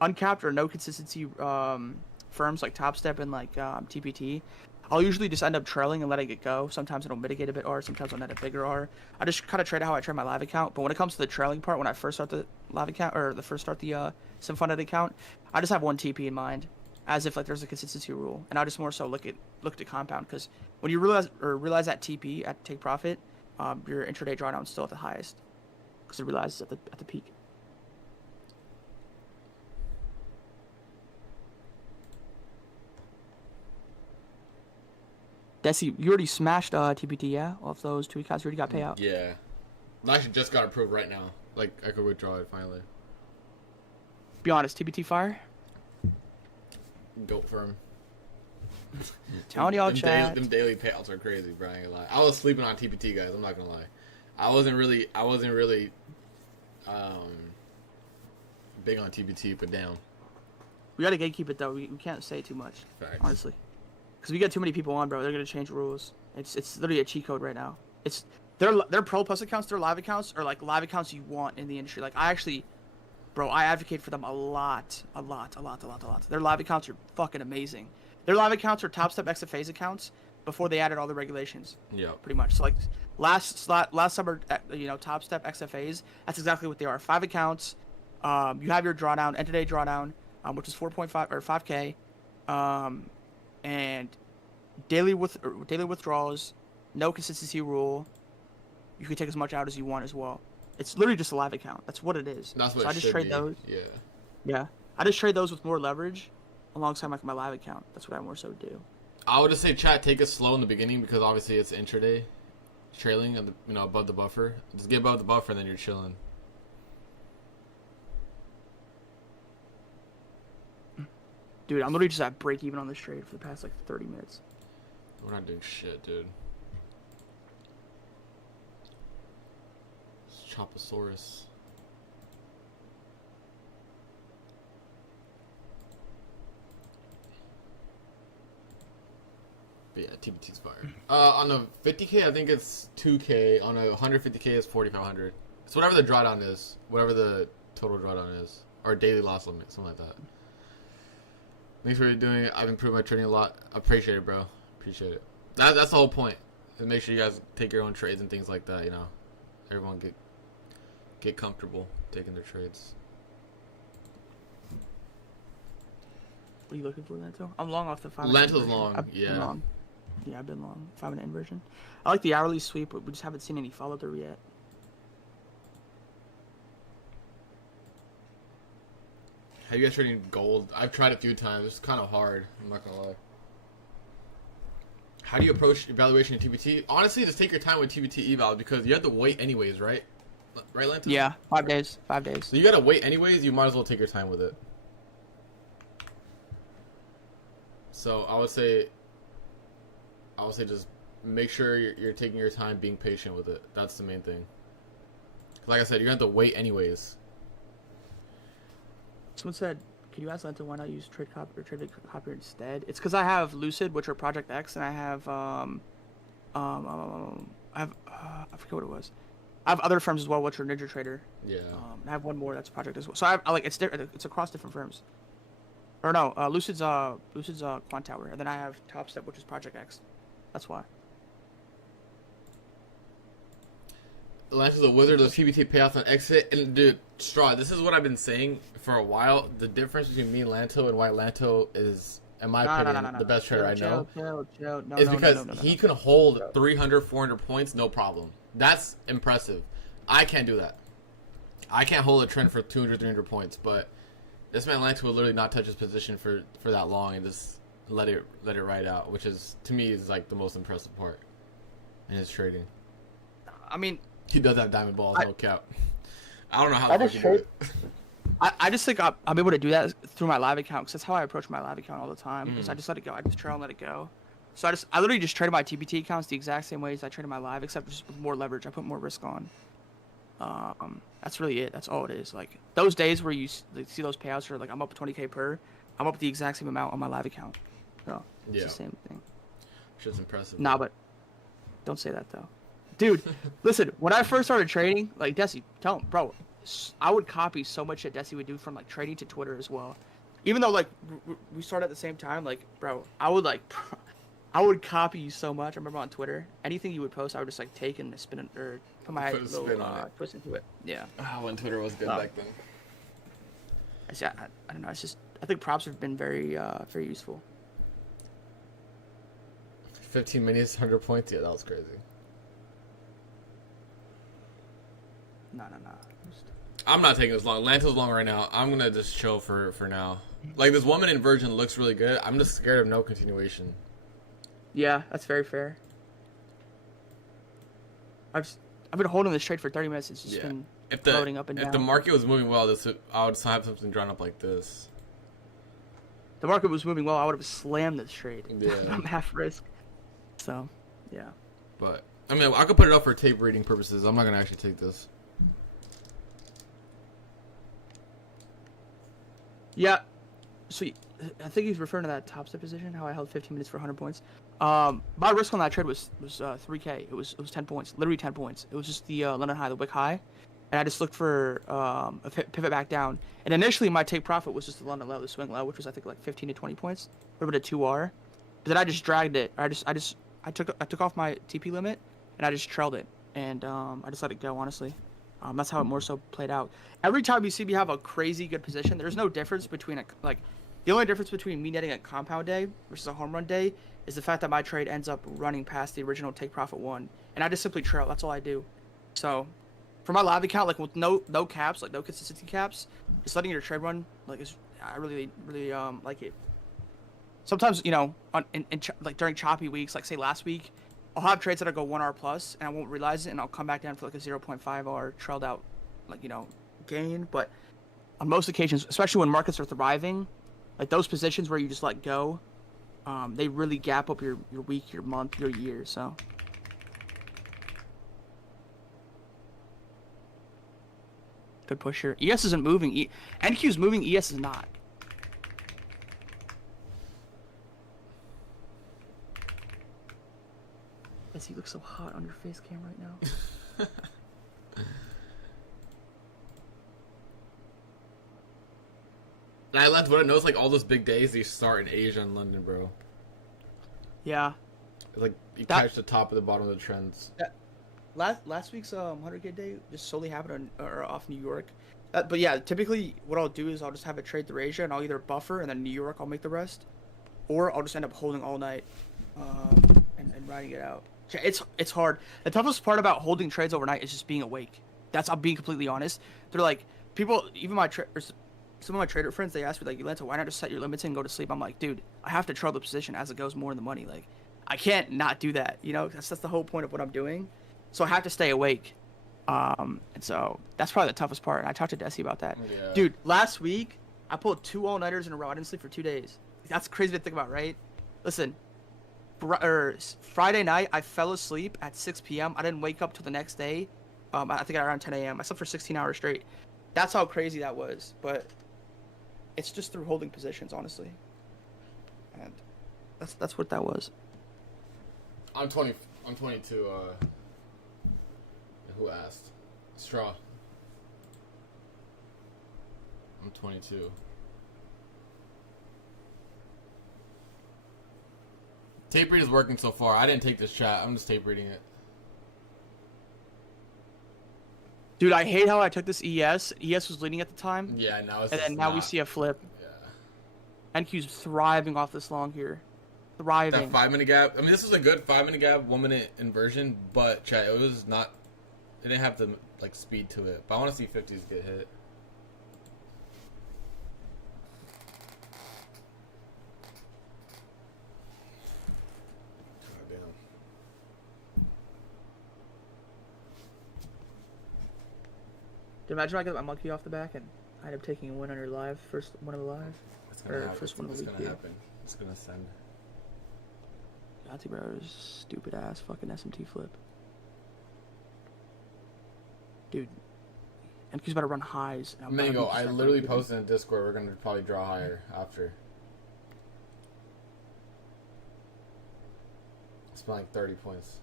uncapped or no consistency firms like TopStep and like TPT, I'll usually just end up trailing and letting it go. Sometimes it'll mitigate a bit R, sometimes I'll net a bigger R. I just kind of trade how I trade my live account. But when it comes to the trailing part, when I first start the live account or the Simfunded account, I just have one TP in mind, as if like there's a consistency rule, and I just more so look at compound because when you realize that TP at take profit, your intraday drawdown is still at the highest because it realizes at the peak. Desi, you already smashed TPT, yeah? Off those 2 accounts, you already got payout. Yeah. I actually just got approved right now. Like, I could withdraw it finally. Be honest, TPT fire? Goat firm. Telling y'all, chat. Them daily payouts are crazy, bro. I ain't gonna lie. I was sleeping on TPT, guys. I'm not gonna lie. I wasn't really big on TPT, but damn. We gotta gatekeep it though. We can't say too much. Facts. Honestly. Because we get too many people on, bro. They're gonna change rules. It's literally a cheat code right now. Their Pro Plus accounts, their live accounts are like live accounts you want in the industry. Like I advocate for them a lot. Their live accounts are fucking amazing. Their live accounts are TopStep XFA's accounts before they added all the regulations. Yeah. Pretty much. So like last summer, TopStep XFA's, that's exactly what they are. 5 accounts. You have your drawdown, end of day drawdown, which is 4.5 or 5K, and daily withdrawals, no consistency rule. You can take as much out as you want as well. It's literally just a live account. That's what it is. That's what so I just trade those. Yeah. Yeah. I just trade those with more leverage alongside my live account. That's what I more so do. I would just say, chat, take it slow in the beginning because obviously it's intraday trailing and above the buffer. Just get above the buffer and then you're chilling. Dude, I'm literally just at break even on this trade for the past like 30 minutes. We're not doing shit, dude. Choposaurus. But yeah, TBT's fire. On a 50K, I think it's 2K. On a 150K, it's 4,500. It's whatever the drawdown is. Whatever the total drawdown is. Or daily loss limit, something like that. Thanks for doing it. I've improved my trading a lot. I appreciate it, bro. Appreciate it. That's the whole point. And make sure you guys take your own trades and things like that. You know, everyone get comfortable taking their trades. What are you looking for, LANTO? I'm long off the 5 LANTO's long, I've been yeah. long. Yeah, I've been long. 5-minute inversion. I like the hourly sweep, but we just haven't seen any follow through yet. Have you guys trading gold? I've tried a few times. It's kind of hard. I'm not gonna lie. How do you approach evaluation in TBT? Honestly, just take your time with TBT eval because you have to wait anyways, right? Right, LANTO? Yeah, 5 days. 5 days. So you gotta wait anyways. You might as well take your time with it. So I would say just make sure you're taking your time, being patient with it. That's the main thing. Like I said, you have to wait anyways. Someone said, "Can you ask LANTO why not use trade copy or trade copier instead?" It's because I have Lucid, which are Project X, and I have I forget what it was. I have other firms as well, which are Ninja Trader. Yeah. I have one more that's Project as well. So I like it's across different firms. Or no, Lucid's Quant Tower, and then I have Top Step, which is Project X. That's why. LANTO's a wizard of TBT payouts on exit. And dude, Straw, this is what I've been saying for a while. The difference between me and LANTO and why LANTO is, in my opinion, the best trader I know, is because he can hold 300, 400 points, no problem. That's impressive. I can't do that. I can't hold a trend for 200, 300 points, but this man LANTO will literally not touch his position for that long and just let it ride out, which is, to me, is like the most impressive part in his trading. I mean, he does have diamond balls, no cap. I don't know how I the just fuck you do it. I just think I'm able to do that through my live account because that's how I approach my live account all the time. Because I just let it go. I just trail and let it go. So I literally just traded my TBT accounts the exact same way as I traded my live, except just with more leverage. I put more risk on. That's really it. That's all it is. Like those days where you see those payouts are like I'm up 20K per, I'm up the exact same amount on my live account. So it's the same thing. Shit's impressive. Nah, but don't say that though. Dude, listen, when I first started trading, like Desi, tell him, bro, I would copy so much that Desi would do from like trading to Twitter as well. Even though like we started at the same time, like, bro, I would copy you so much. I remember on Twitter, anything you would post, I would just like take and spin it or put my little twist into it. Yeah. When Twitter was good back then. I don't know. It's just I think props have been very very useful. 15 minutes, 100 points. Yeah, that was crazy. No. I'm not taking this long. LANTO's long right now. I'm gonna just chill for now. Like this 1 minute inversion looks really good. I'm just scared of no continuation. Yeah, that's very fair. I've been holding this trade for 30 minutes. It's just been floating up and down. If the market was moving well, I would have something drawn up like this. If the market was moving well, I would have slammed this trade. Yeah. I'm half risk. So, yeah. But I mean, I could put it up for tape reading purposes. I'm not gonna actually take this. Yeah. So I think he's referring to that top step position, how I held 15 minutes for 100 points. My risk on that trade was 3K. It was 10 points, literally 10 points. It was just the London high, the wick high, and I just looked for a pivot back down. And initially, my take profit was just the London low, the swing low, which was I think like 15 to 20 points, a little bit of 2R. But then I just dragged it. I took off my TP limit, and I just trailed it, and I just let it go. Honestly. That's how it more so played out. Every time you see me have a crazy good position, there's no difference between the only difference between me netting a compound day versus a home run day is the fact that my trade ends up running past the original take profit one, and I just simply trail. That's all I do. So, for my live account, like with no caps, like no consistency caps, just letting your trade run, like I really like it. Sometimes like during choppy weeks, like say last week, I'll have trades that I go 1R plus, and I won't realize it, and I'll come back down for like a 0.5R trailed out, gain. But on most occasions, especially when markets are thriving, like those positions where you just let go, they really gap up your week, your month, your year. So. Good push here. ES isn't moving. NQ is moving. ES is not. He looks so hot on your face cam right now. And I noticed like all those big days they start in Asia and London, bro. Yeah. It's like you That- catch the top of the bottom of the trends. Last week's 100K day just solely happened off New York. But yeah, typically what I'll do is I'll just have a trade through Asia and I'll either buffer and then New York I'll make the rest, or I'll just end up holding all night, and riding it out. It's hard. The toughest part about holding trades overnight is just being awake. I'm being completely honest. They're like people, even some of my trader friends, they ask me like, "LANTO, why not just set your limits and go to sleep?" I'm like, dude, I have to trail the position as it goes more in the money. Like, I can't not do that. You know, that's the whole point of what I'm doing. So I have to stay awake. And so that's probably the toughest part. And I talked to Desi about that. Yeah. Dude, last week I pulled 2 all-nighters in a row. I didn't sleep for 2 days. That's crazy to think about, right? Listen, Friday night I fell asleep at 6 p.m. I didn't wake up till the next day. I think around 10 a.m. I slept for 16 hours straight. That's how crazy that was. But it's just through holding positions, honestly. And that's what that was. I'm 22. Who asked? Straw. I'm 22. Tape read is working so far. I didn't take this chat. I'm just tape reading it. Dude, I hate how I took this ES. ES was leading at the time. Yeah, now it's And then now we see a flip. Yeah. NQ's thriving off this long here. Thriving. That 5-minute gap. I mean, this was a good 5-minute gap, 1-minute inversion, but chat, it was not. It didn't have the like speed to it. But I want to see 50s get hit. God damn. Dude, imagine I get my monkey off the back and I end up taking a win on your live, first one of the live. It's gonna Or happen. first one of It's the gonna week. happen. It's gonna send. Yahtzee Brothers, stupid ass fucking SMT flip. Dude, NQ's about to run highs. And I'm Mango, about to I start literally breaking. posted in Discord. We're gonna probably draw higher after. It's been like 30 points.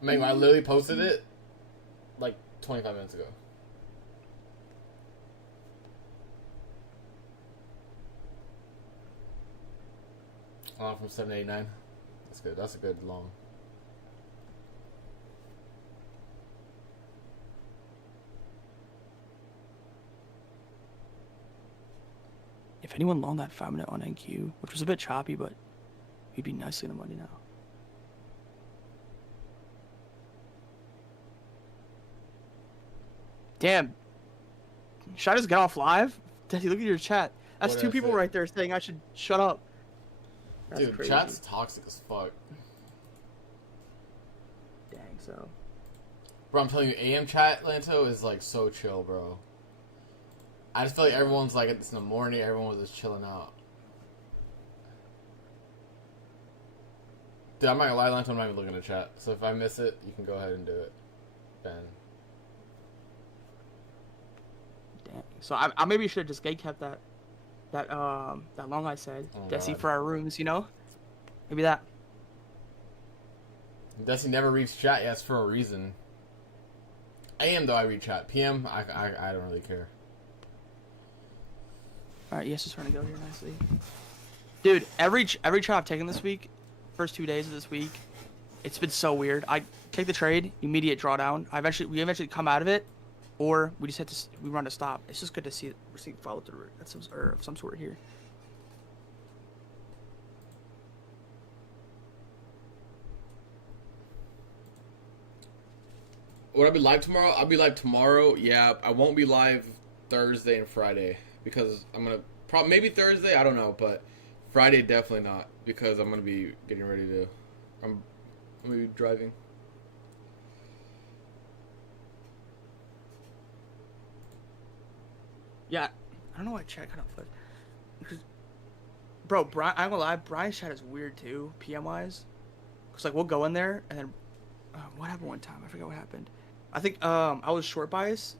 Mango, I literally posted it like 25 minutes ago. From 789. That's good. That's a good long. If anyone long that 5-minute on NQ, which was a bit choppy, but he'd be nicely in the money now. Damn. Should I just get off live? Desi, look at your chat. That's What 2 did I people say? right there saying I should shut up. That's Dude, crazy. chat's toxic as fuck. Dang, so. Bro, I'm telling you, AM chat, LANTO, is like so chill, bro. I just feel like everyone's like, it's in the morning, everyone was just chilling out. Dude, I'm not gonna lie, LANTO, I'm not even looking at chat. So if I miss it, you can go ahead and do it. Ben. Dang. So I maybe should have just gate kept that long I said. Oh, Desi God. for our rooms, you know? Maybe that. Desi never reads chat, yes, for a reason. AM, though, I read chat. PM, I don't really care. Alright, yes, just trying to go here nicely. Dude, every trade I've taken this week, first 2 days of this week, it's been so weird. I take the trade, immediate drawdown. We eventually come out of it, or we just had to we run to stop. It's just good to see follow through of some sort here. Would I be live tomorrow? I'll be live tomorrow. Yeah, I won't be live Thursday and Friday because I'm gonna maybe Thursday. I don't know, but Friday definitely not because I'm gonna be getting ready to. I'm gonna be driving. Yeah, I don't know why chat kind of flipped. Because, bro, Brian, I'm gonna lie, Brian's chat is weird too, PM wise. Cause like we'll go in there and then, what happened one time? I forget what happened. I think I was short bias,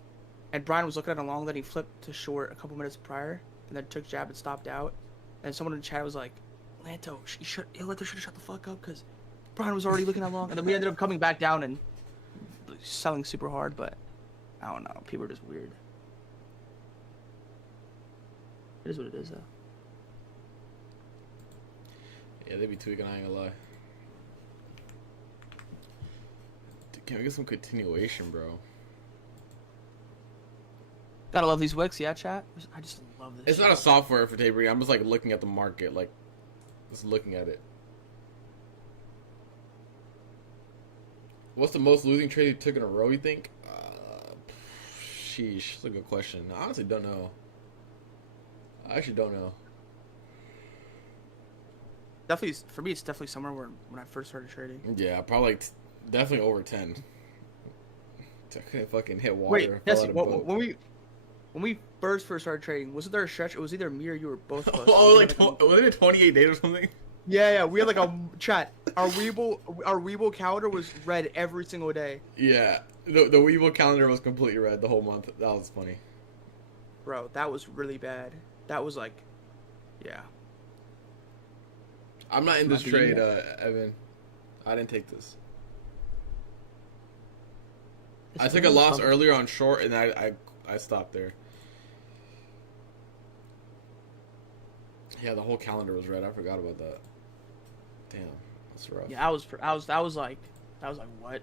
and Brian was looking at a long, then he flipped to short a couple minutes prior, and then took jab and stopped out. And someone in the chat was like, "LANTO, LANTO should have shut the fuck up," because Brian was already looking that long. And then we ended up coming back down and selling super hard, but I don't know. People are just weird. It is what it is, though. Yeah, they be tweaking, I ain't gonna lie. Dude, can we get some continuation, bro? Gotta love these wicks, yeah, chat? I just love this It's shit. not a software for tapering. I'm just like looking at the market, like just looking at it. What's the most losing trade you took in a row, you think? Sheesh, that's a good question. I honestly don't know. I actually don't know. Definitely, for me, it's definitely somewhere where when I first started trading. Yeah, probably like definitely over 10. I couldn't fucking hit water. Wait, and fell Jesse, out of boat. when we first started trading, wasn't there a stretch? It was either me or you or both of us. Oh, We like had was it 28 days or something? yeah, we had like a chat. Our Weeble calendar was red every single day. Yeah, the Weeble calendar was completely red the whole month. That was funny. Bro, that was really bad. That was like, yeah. I'm not in this Might be trade, you. Evan. I didn't take this. It's I took a loss something. earlier on short, and I stopped there. Yeah, the whole calendar was red. I forgot about that. Damn, that's rough. Yeah, that was like what?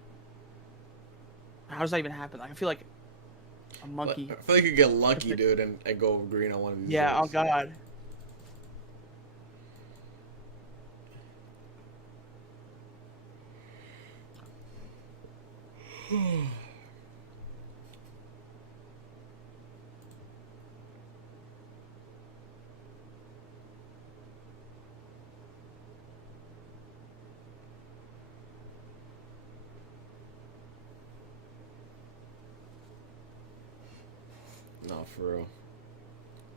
How does that even happen? Like, I feel like a monkey. I feel like you get lucky, dude, and go green on one of these. Yeah. Oh days. God. No, for real.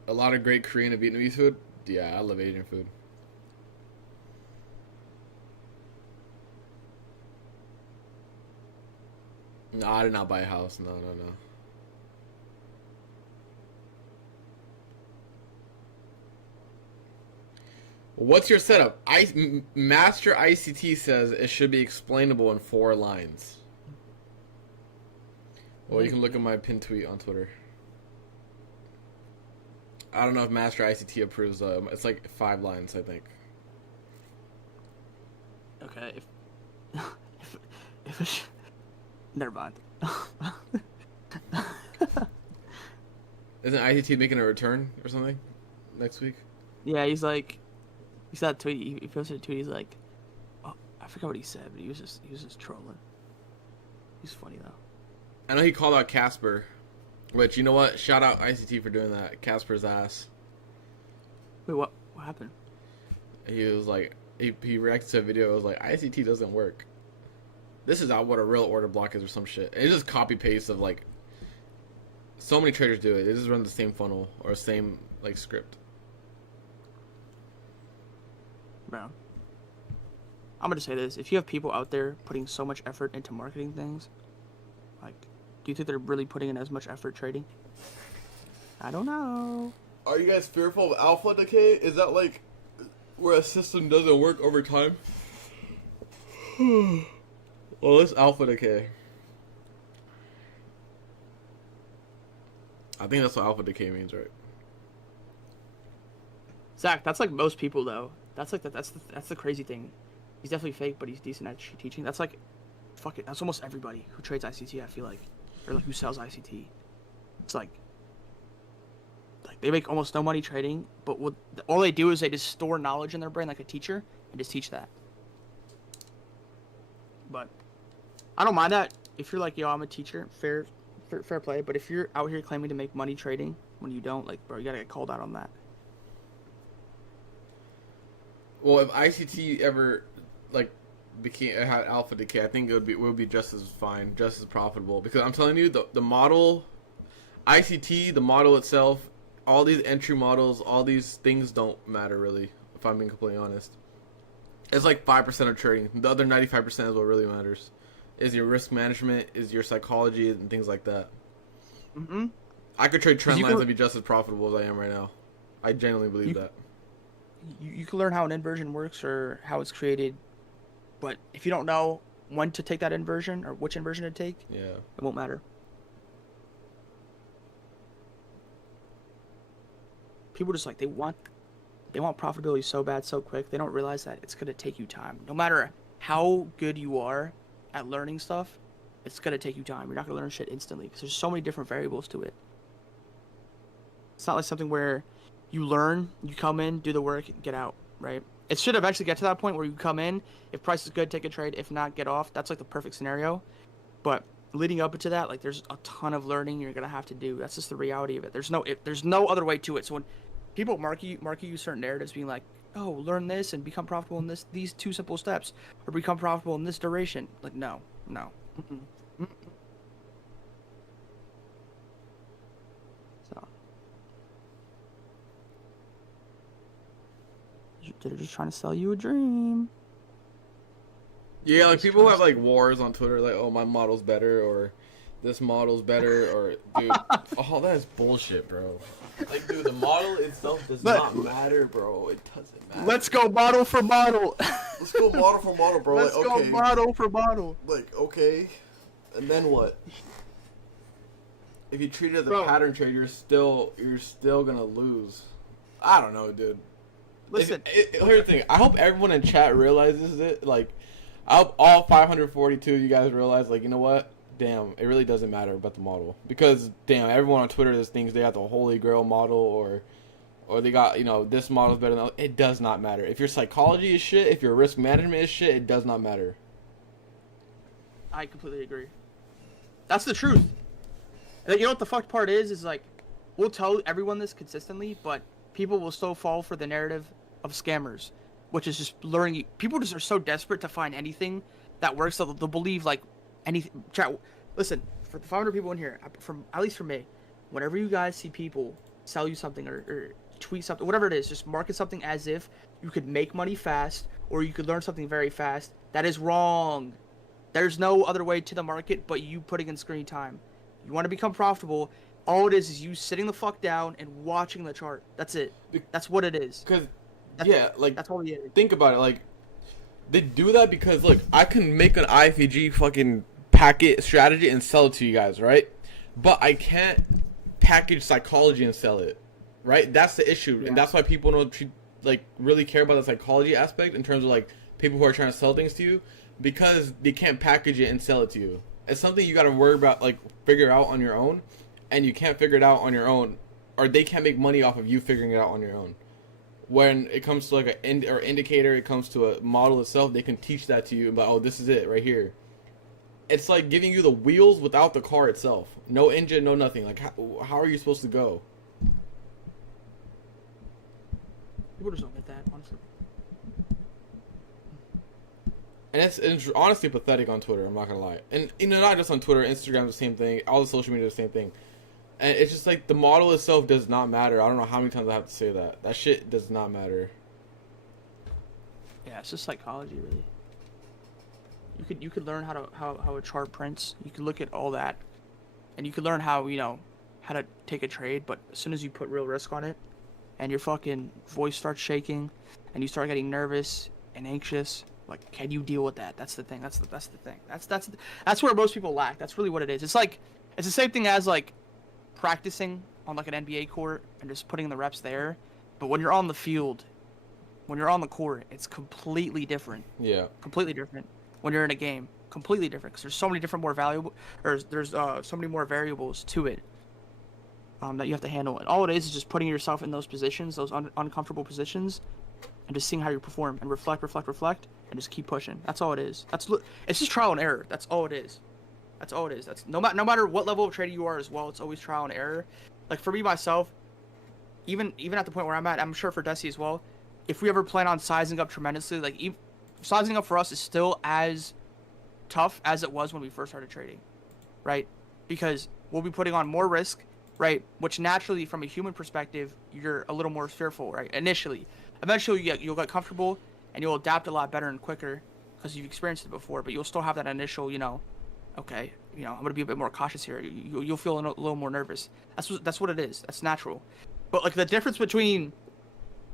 A lot of great Korean and Vietnamese food. Yeah, I love Asian food. No, I did not buy a house. No, no, no. What's your setup? Master ICT says it should be explainable in 4 lines. Well, you can look at my pinned tweet on Twitter. I don't know if Master ICT approves. It's like 5 lines, I think. Okay. If it's, never mind. Isn't ICT making a return or something next week? Yeah, he's like, he saw that tweet. He posted a tweet. He's like, oh, I forgot what he said, but he was just trolling. He's funny though. I know he called out Casper, which, you know what? Shout out ICT for doing that. Casper's ass. Wait, what happened? He was like, he reacted to a video. It was like, ICT doesn't work. This is not what a real order block is or some shit. It's just copy paste of like, so many traders do it. They just run the same funnel or same like script. Bro, I'm gonna say this: if you have people out there putting so much effort into marketing things, like, do you think they're really putting in as much effort trading? I don't know. Are you guys fearful of alpha decay? Is that like where a system doesn't work over time? Well, it's alpha decay. I think that's what alpha decay means, right? Zach, that's like most people though. That's like that's the crazy thing. He's definitely fake, but he's decent at teaching. That's like, fuck it. That's almost everybody who trades ICT. I feel like, or like who sells ICT. It's like they make almost no money trading, but all they do is they just store knowledge in their brain like a teacher and just teach that. But I don't mind that. If you're like, yo, I'm a teacher, fair play. But if you're out here claiming to make money trading when you don't, like, bro, you gotta get called out on that. Well, if ICT ever like had alpha decay, I think it would be just as fine, just as profitable. Because I'm telling you, the model, ICT, the model itself, all these entry models, all these things don't matter really. If I'm being completely honest, it's like 5% of trading. The other 95% is what really matters. Is your risk management, is your psychology, and things like that. Mm-hmm. I could trade trend lines and be just as profitable as I am right now. I genuinely believe that. You can learn how an inversion works or how it's created, but if you don't know when to take that inversion or which inversion to take, Yeah. it won't matter. people just like they want profitability so bad so quick. They don't realize that it's gonna take you time. No matter how good you are at learning stuff, it's gonna take you time. You're not gonna learn shit instantly because there's so many different variables to it. It's not like something where you learn, you come in, do the work, get out, right? It should eventually get to that point where you come in, if price is good, take a trade, if not, get off. That's like the perfect scenario. But leading up to that, like there's a ton of learning you're gonna have to do. That's just the reality of it. There's no other way to it. So when people market you certain narratives being like, oh, learn this and become profitable in these 2 simple steps, or become profitable in this duration. Like no. Mm-mm. Mm-mm. So they're just trying to sell you a dream. Yeah, like people who have like wars on Twitter, like, oh, my model's better, or this model's better, or dude, oh, that is bullshit, bro. Like, dude, the model itself does not matter, bro. It doesn't matter. Let's go model for model. Let's go model for model, bro. Let's like, okay. go model for model. Like, okay, and then what? If you treat it as a pattern trade, you're still gonna lose. I don't know, dude. Listen, here's the thing. I hope everyone in chat realizes it. Like, I hope all 542 you guys realize, like, you know what? Damn, it really doesn't matter about the model. Because, damn, everyone on Twitter just thinks they have the holy grail model, or they got, you know, this model's better than... It does not matter. If your psychology is shit, if your risk management is shit, it does not matter. I completely agree. That's the truth. And you know what the fucked part is like, we'll tell everyone this consistently, but people will still fall for the narrative of scammers, which is just learning. People just are so desperate to find anything that works that they'll believe like anything. Chat, listen, for the 500 people in here, at least for me, whenever you guys see people sell you something or tweet something, whatever it is, just market something as if you could make money fast or you could learn something very fast. That is wrong. There's no other way to the market but you putting in screen time. You want to become profitable, all it is you sitting the fuck down and watching the chart. That's it. That's what it is. Because, that's all it is. Think about it. Like, they do that because, look, I can make an IFEG fucking packet strategy and sell it to you guys, right? But I can't package psychology and sell it, right? That's the issue. Yeah. And that's why people don't really care about the psychology aspect in terms of, like, people who are trying to sell things to you, because they can't package it and sell it to you. It's something you got to worry about, like, figure out on your own, and you can't figure it out on your own, or they can't make money off of you figuring it out on your own. When it comes to, like, an indicator, it comes to a model itself, they can teach that to you, but, oh, this is it right here. It's like giving you the wheels without the car itself. No engine, no nothing. Like, how are you supposed to go? People just don't get that, honestly. And it's honestly pathetic on Twitter, I'm not gonna lie. And, you know, not just on Twitter, Instagram, the same thing. All the social media, the same thing. And it's just like, the model itself does not matter. I don't know how many times I have to say that. That shit does not matter. Yeah, it's just psychology, really. You could learn how a chart prints. You could look at all that. And you could learn how, you know, how to take a trade. But as soon as you put real risk on it, and your fucking voice starts shaking, and you start getting nervous and anxious... Like, can you deal with that? That's the thing. That's the thing. That's where most people lack. That's really what it is. It's like, it's the same thing as like practicing on like an NBA court and just putting the reps there. But when you're on the field, when you're on the court, it's completely different. Yeah. Completely different. When you're in a game, completely different. Because there's so many different there's so many more variables to it that you have to handle. And all it is just putting yourself in those positions, those uncomfortable positions, and just seeing how you perform and reflect, and just keep pushing. That's all it is. It's just trial and error. That's all it is. That's no matter what level of trader you are as well. It's always trial and error. Like for me myself, even at the point where I'm at, I'm sure for Desi as well. If we ever plan on sizing up tremendously, like sizing up for us is still as tough as it was when we first started trading, right? Because we'll be putting on more risk, right? Which naturally, from a human perspective, you're a little more fearful, right? Initially. Eventually, you'll get comfortable, and you'll adapt a lot better and quicker because you've experienced it before. But you'll still have that initial, you know, okay, you know, I'm gonna be a bit more cautious here. You'll feel a little more nervous. That's what it is. That's natural. But like the difference between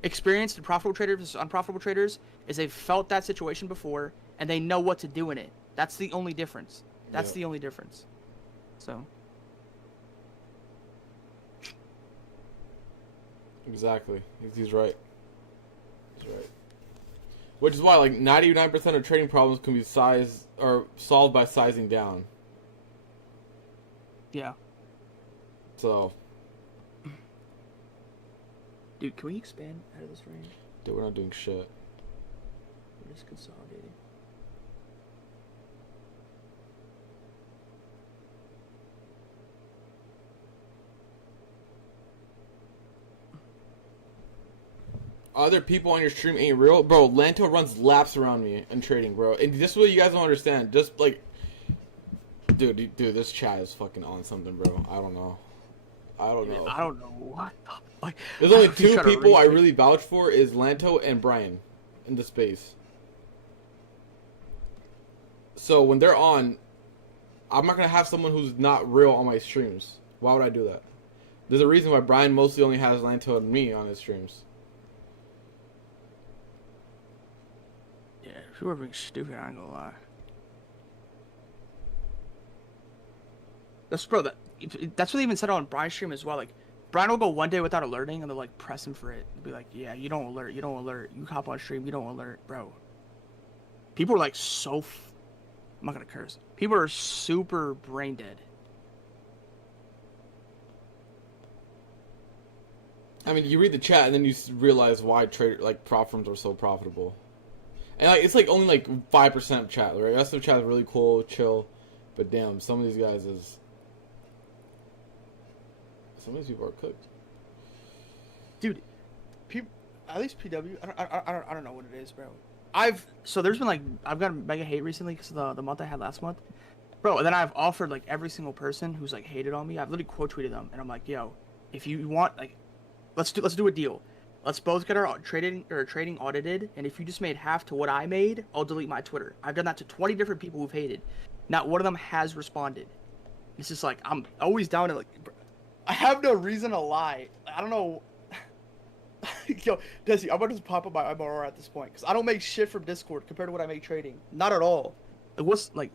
experienced and profitable traders versus unprofitable traders is they've felt that situation before and they know what to do in it. That's the only difference. That's the only difference. So. Exactly. He's right. He's right. Which is why, like, 99% of trading problems can be solved by sizing down. Yeah. So, Dude, can we expand out of this range? dude, we're not doing shit. We're just consolidating. Other people on your stream ain't real, bro. Lanto runs laps around me in trading, bro. And this is what you guys don't understand. Just like, dude, this chat is fucking on something, bro. I don't know. I don't know. I don't know what the like. There's only two people I really vouch for is Lanto and Brian in the space. So when they're on, I'm not gonna have someone who's not real on my streams. Why would I do that? There's a reason why Brian mostly only has Lanto and me on his streams. Yeah, if you were being stupid, I ain't gonna lie. That's what they even said on Brian's stream as well. Like, Brian will go one day without alerting, and they'll like press him for it. They'll be like, "Yeah, you don't alert. You don't alert. You hop on stream. You don't alert, bro." People are like so. I'm not gonna curse. People are super brain dead. I mean, you read the chat and then you realize why prop firms are so profitable. And like, it's like only like 5% of chat, right? The rest of the chat is really cool, chill. But damn, some of these guys some of these people are cooked. Dude, at least PW. I don't know what it is, bro. So there's been like I've gotten mega hate recently because of the month I had last month, bro. And then I've offered like every single person who's like hated on me. I've literally quote tweeted them, and I'm like, yo, if you want like, let's do a deal. Let's both get our trading audited, and if you just made half to what I made, I'll delete my Twitter. I've done that to 20 different people who've hated. Not one of them has responded. It's just like I'm always down to like, I have no reason to lie. I don't know. Yo, Desi, I'm about to just pop up my MRR at this point because I don't make shit from Discord compared to what I make trading. Not at all. Like, what's like?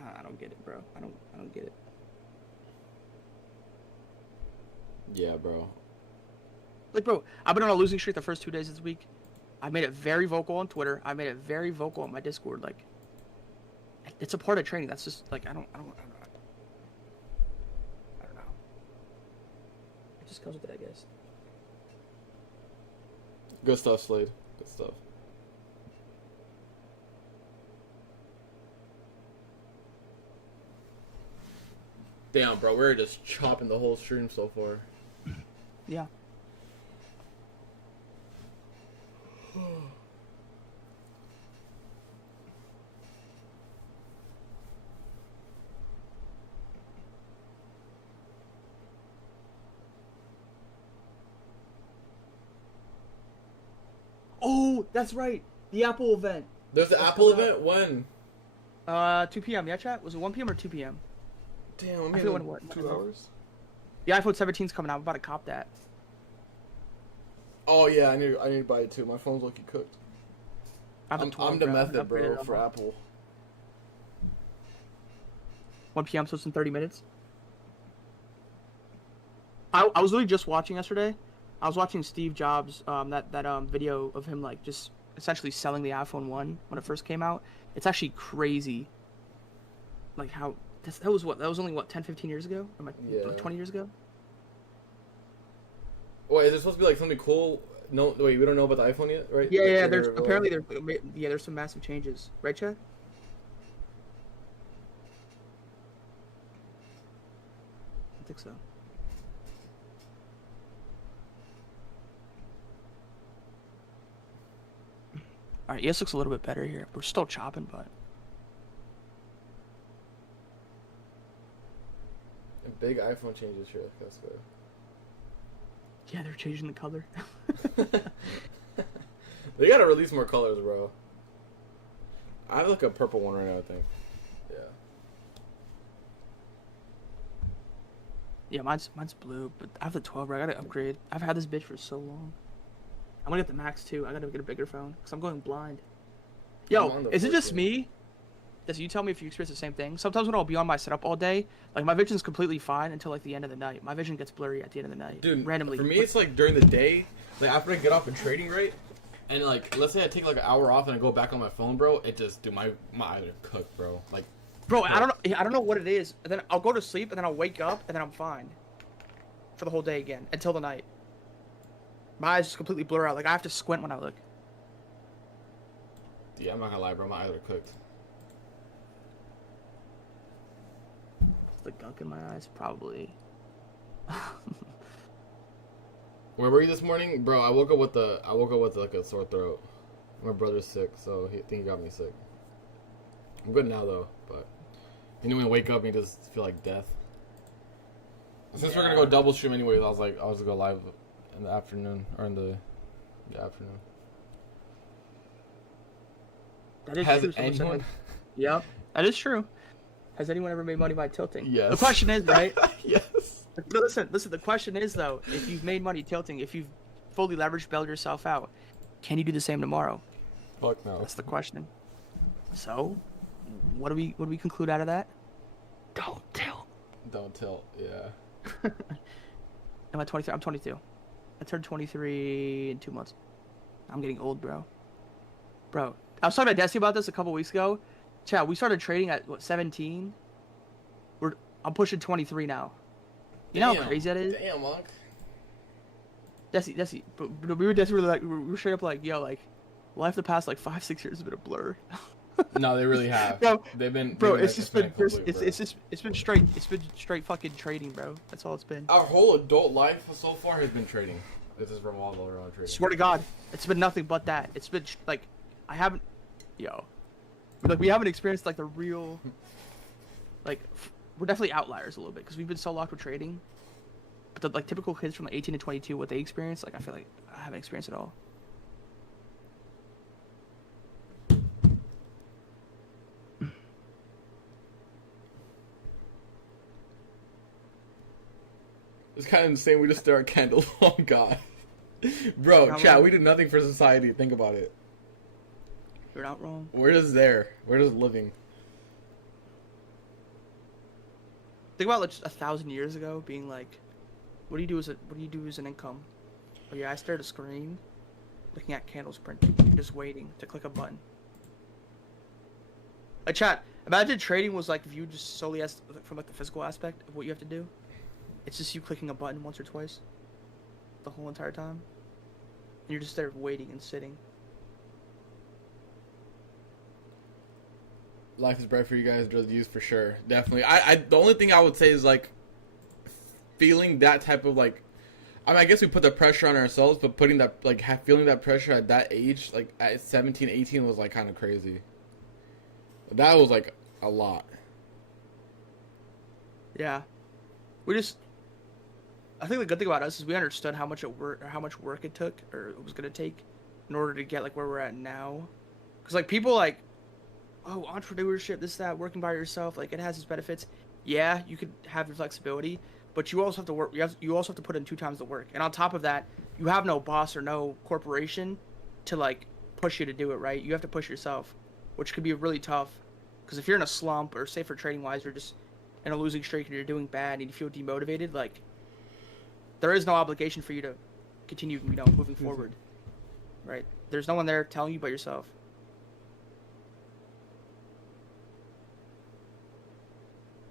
I don't get it, bro. I don't get it. Yeah, bro. Like, bro, I've been on a losing streak the first 2 days of this week. I made it very vocal on Twitter. I made it very vocal on my Discord. Like, it's a part of training. That's just like I don't know. It just comes with it, I guess. Good stuff, Slade. Good stuff. Damn, bro, we're just chopping the whole stream so far. Yeah. Oh, that's right. The Apple event. There's the Apple event? When? 2 p.m. Yeah, chat? Was it 1 p.m. or 2 p.m.? Damn, I feel what 2 hours? The iPhone 17's coming out. I'm about to cop that. Oh yeah, I need to buy it too. My phone's looking cooked. I'm the method, bro, for Apple. 1 p.m. so it's in 30 minutes. I was literally just watching yesterday. I was watching Steve Jobs that video of him like just essentially selling the iPhone 1 when it first came out. It's actually crazy. Like how that was only 10, 15 years ago? Or like 20 years ago? Wait, is it supposed to be like something cool? No, wait, we don't know about the iPhone yet, right? Yeah, there's some massive changes, right, Chad? I think so. All right, ES looks a little bit better here. We're still chopping, but big iPhone changes here. That's good. yeah, they're changing the color. They gotta release more colors, bro. I have like a purple one right now, I think. Yeah. Yeah, mine's blue, but I have the 12, bro. I gotta upgrade. I've had this bitch for so long. I'm gonna get the Max too. I gotta get a bigger phone because I'm going blind. Yo, is it just me? Desi, you tell me if you experience the same thing. Sometimes when I'll be on my setup all day, like my vision's completely fine until like the end of the night. My vision gets blurry at the end of the night. Dude, randomly. For me, it's like during the day, like after I get off a trading rate, and like let's say I take like an hour off and I go back on my phone, bro. It just, dude, my eyes are cooked, bro. Like, bro, I don't know what it is. And then I'll go to sleep and then I'll wake up and then I'm fine for the whole day again until the night. My eyes just completely blur out. Like I have to squint when I look. Yeah, I'm not gonna lie, bro. My eyes are cooked. Is the gunk in my eyes? Probably. Where were you this morning, bro? I woke up with like a sore throat. My brother's sick, so I think he got me sick. I'm good now though, but you know when you wake up and you just feel like death. Since we're gonna go double stream anyways, I was like, I'll just go live in the afternoon or in the afternoon. That is Has true. anyone? Yep, that is true. Has anyone ever made money by tilting? Yes. The question is, right? Yes. But listen. The question is though, if you've made money tilting, if you've fully leveraged, bailed yourself out, can you do the same tomorrow? Fuck no. That's the question. So, what do we conclude out of that? Don't tilt. Don't tilt. Yeah. Am I 23? I'm 22. I turned 23 in 2 months. I'm getting old, bro. Bro, I was talking to Desi about this a couple weeks ago. Chad, we started trading at what, 17? I'm pushing 23 now. You know how crazy that is? Damn, Monk. Desi, but we were straight up like, yo, like, life the past like 5-6 years has been a blur. No, they really have. Bro, they've been. It's been straight fucking trading, bro. That's all it's been. Our whole adult life so far has been trading. This is revolved around trading. Swear to God, it's been nothing but that. It's been like, we haven't experienced like the real, like, we're definitely outliers a little bit because we've been so locked with trading. But the like typical kids from like 18 to 22, what they experience, like I feel like I haven't experienced it all. It's kind of insane. We just stare at candles. Oh God, bro, chat. We do nothing for society. Think about it. You're not wrong. We're just there. We're just living. Think about like just 1,000 years ago, being like, what do you do as an income? Oh yeah, I stare at a screen, looking at candles printing, just waiting to click a button. Like chat, imagine trading was like viewed just solely as from like the physical aspect of what you have to do. It's just you clicking a button once or twice the whole entire time. And you're just there waiting and sitting. Life is bright for you guys, drug use for sure. Definitely. I the only thing I would say is like feeling that type of like, I mean, I guess we put the pressure on ourselves, but putting that like feeling that pressure at that age, like at 17, 18 was like kind of crazy. That was like a lot. Yeah. I think the good thing about us is we understood how much work it took or it was gonna take in order to get like where we're at now. Cause like people like, oh, entrepreneurship, this, that, working by yourself, like it has its benefits. Yeah, you could have your flexibility, but you also have to work. You also have to put in 2 times the work, and on top of that, you have no boss or no corporation to like push you to do it. Right? You have to push yourself, which could be really tough. Because if you're in a slump, or say for trading wise, you're just in a losing streak and you're doing bad and you feel demotivated, like there is no obligation for you to continue, moving forward. Right? There's no one there telling you but yourself.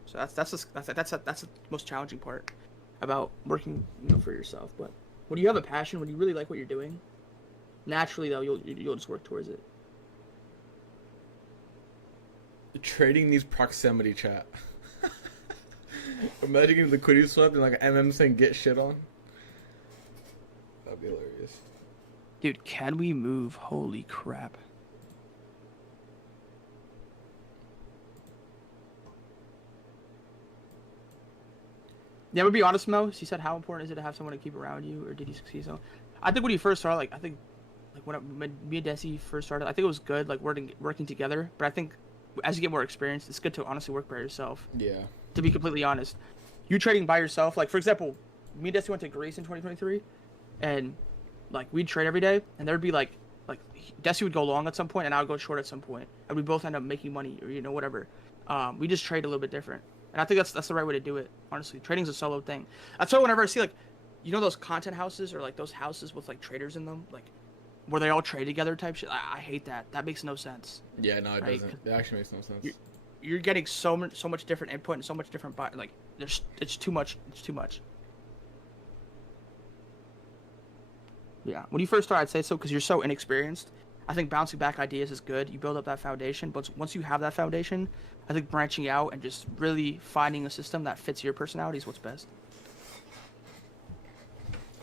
So that's the most challenging part about working, for yourself. But when you have a passion, when you really like what you're doing, naturally though you'll just work towards it. Trading needs proximity, chat. Imagine getting liquidity swept and like an MM saying get shit on. That'd be hilarious. Dude, can we move? Holy crap. Yeah, but be honest, Mo. He said, how important is it to have someone to keep around you, or did you succeed? So, I think when you first started, when me and Desi first started, I think it was good, like working together. But I think as you get more experience, it's good to honestly work by yourself. Yeah. To be completely honest, you trading by yourself, like for example, me and Desi went to Greece in 2023, and like we'd trade every day, and there'd be like Like Desi would go long at some point, and I would go short at some point, and we both end up making money or whatever. We just trade a little bit different, and I think that's the right way to do it. Honestly, trading's a solo thing. That's why whenever I see like, those content houses or like those houses with like traders in them, like where they all trade together type shit. I hate that. That makes no sense. Yeah, no, it right? doesn't. It actually makes no sense. You're getting so much different input and so much different like it's too much. It's too much. Yeah, when you first start, I'd say so because you're so inexperienced. I think bouncing back ideas is good. You build up that foundation, but once you have that foundation, I think branching out and just really finding a system that fits your personality is what's best.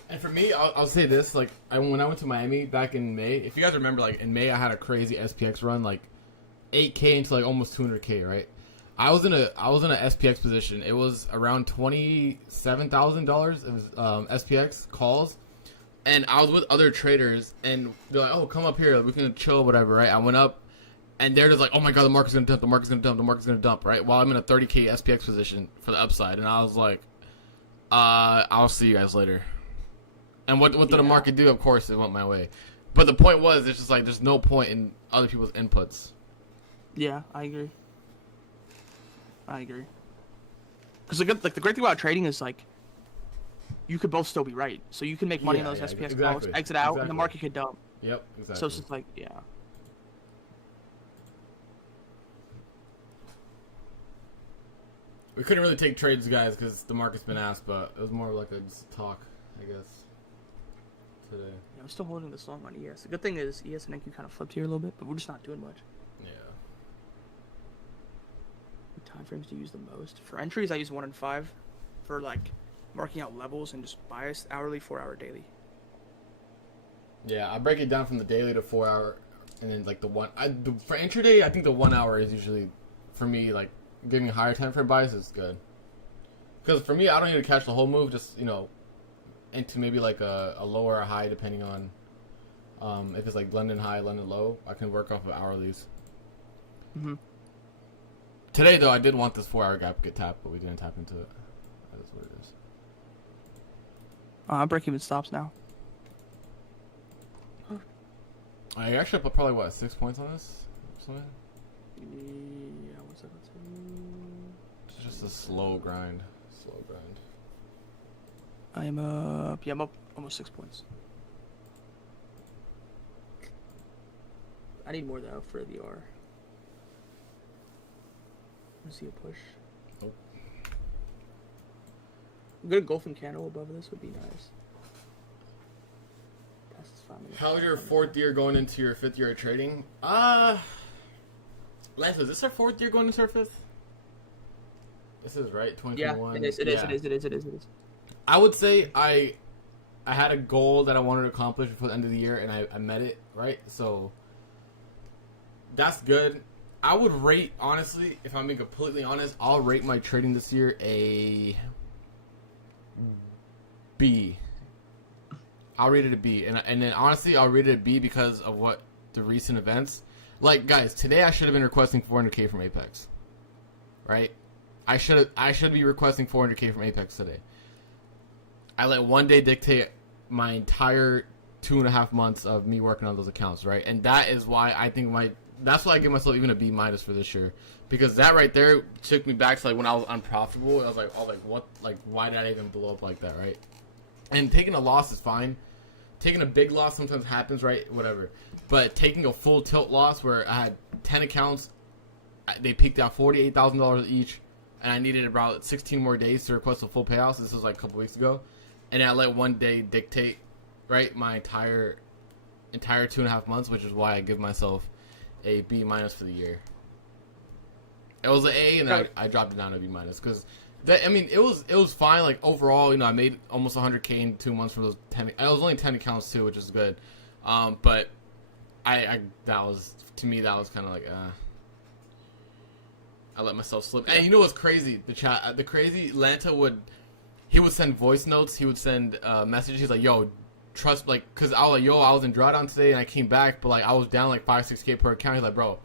And for me, I'll say this: like, when I went to Miami back in May, if you guys remember, like in May, I had a crazy SPX run, like 8K into like almost 200K, right? I was in a SPX position. It was around $27,000 of SPX calls. And I was with other traders, and they're like, "Oh, come up here. We can chill, whatever." Right? I went up, and they're just like, "Oh my god, the market's gonna dump. The market's gonna dump. The market's gonna dump." Right? While I'm in a 30K SPX position for the upside, and I was like, "I'll see you guys later." And what did the market do? Of course, it went my way. But the point was, it's just like there's no point in other people's inputs. Yeah, I agree. Because the great thing about trading is like, you could both still be right. So you can make money in those SPX calls, exit out, and the market could dump. Yep, exactly. So it's just like, yeah. We couldn't really take trades, guys, because the market's been asked, but it was more like a talk, I guess, today. Yeah, I'm still holding this long on ES. The good thing is ES and NQ kind of flipped here a little bit, but we're just not doing much. Yeah. What time frames do you use the most? For entries, I use 1 and 5. For like marking out levels and just bias, hourly, 4 hour, daily. Yeah, I break it down from the daily to 4 hour, and then like for intraday, I think the 1 hour is usually, for me, like giving higher time frame bias is good. Because for me, I don't need to catch the whole move, just into maybe like a lower or high depending on if it's like London high, London low. I can work off of hourlies. Mhm. Today though, I did want this 4 hour gap to get tapped, but we didn't tap into it. That's what it is. I'm breaking even stops now. I actually put probably, what, 6 points on this? Something? Yeah, 1 second. It's just a slow grind. I'm up. Yeah, I'm up almost 6 points. I need more though for the R. Let's see a push. Oh. A good golfing candle above this would be nice. Past this 5 minutes. How's your 4th year going into your 5th year of trading? Lance, is this our 4th year going into our 5th? This is right, 2021. Yeah, it is. I would say I had a goal that I wanted to accomplish before the end of the year, and I met it, right? So that's good. I would rate, honestly, if I'm being completely honest, I'll rate my trading this year a B. I'll rate it a B, and then honestly, I'll rate it a B because of what the recent events. Like, guys, today I should have been requesting 400K from Apex, right? I should be requesting 400K from Apex today. I let one day dictate my entire 2.5 months of me working on those accounts, right? And that is why I think that's why I give myself even a B- for this year, because that right there took me back to like when I was unprofitable. I was like, what? Like, why did I even blow up like that, right? And taking a loss is fine. Taking a big loss sometimes happens, right? Whatever. But taking a full tilt loss where I had 10 accounts, they peaked out $48,000 each, and I needed about 16 more days to request a full payout. So this was like a couple weeks ago, and I let one day dictate, right, my entire 2.5 months, which is why I give myself a B- for the year. It was an A, and then I dropped it down to B- because it was fine. Like overall, I made almost 100K in 2 months for those 10. I was only 10 accounts too, which is good. But that was, to me, that was kind of like I let myself slip. And you know what's crazy? The crazy LANTO would send voice notes. He would send messages. He's like, "Yo, trust," like, cause I was like, "Yo, I was in drawdown today and I came back, but like I was down like 5-6K per account." He's like, "Bro,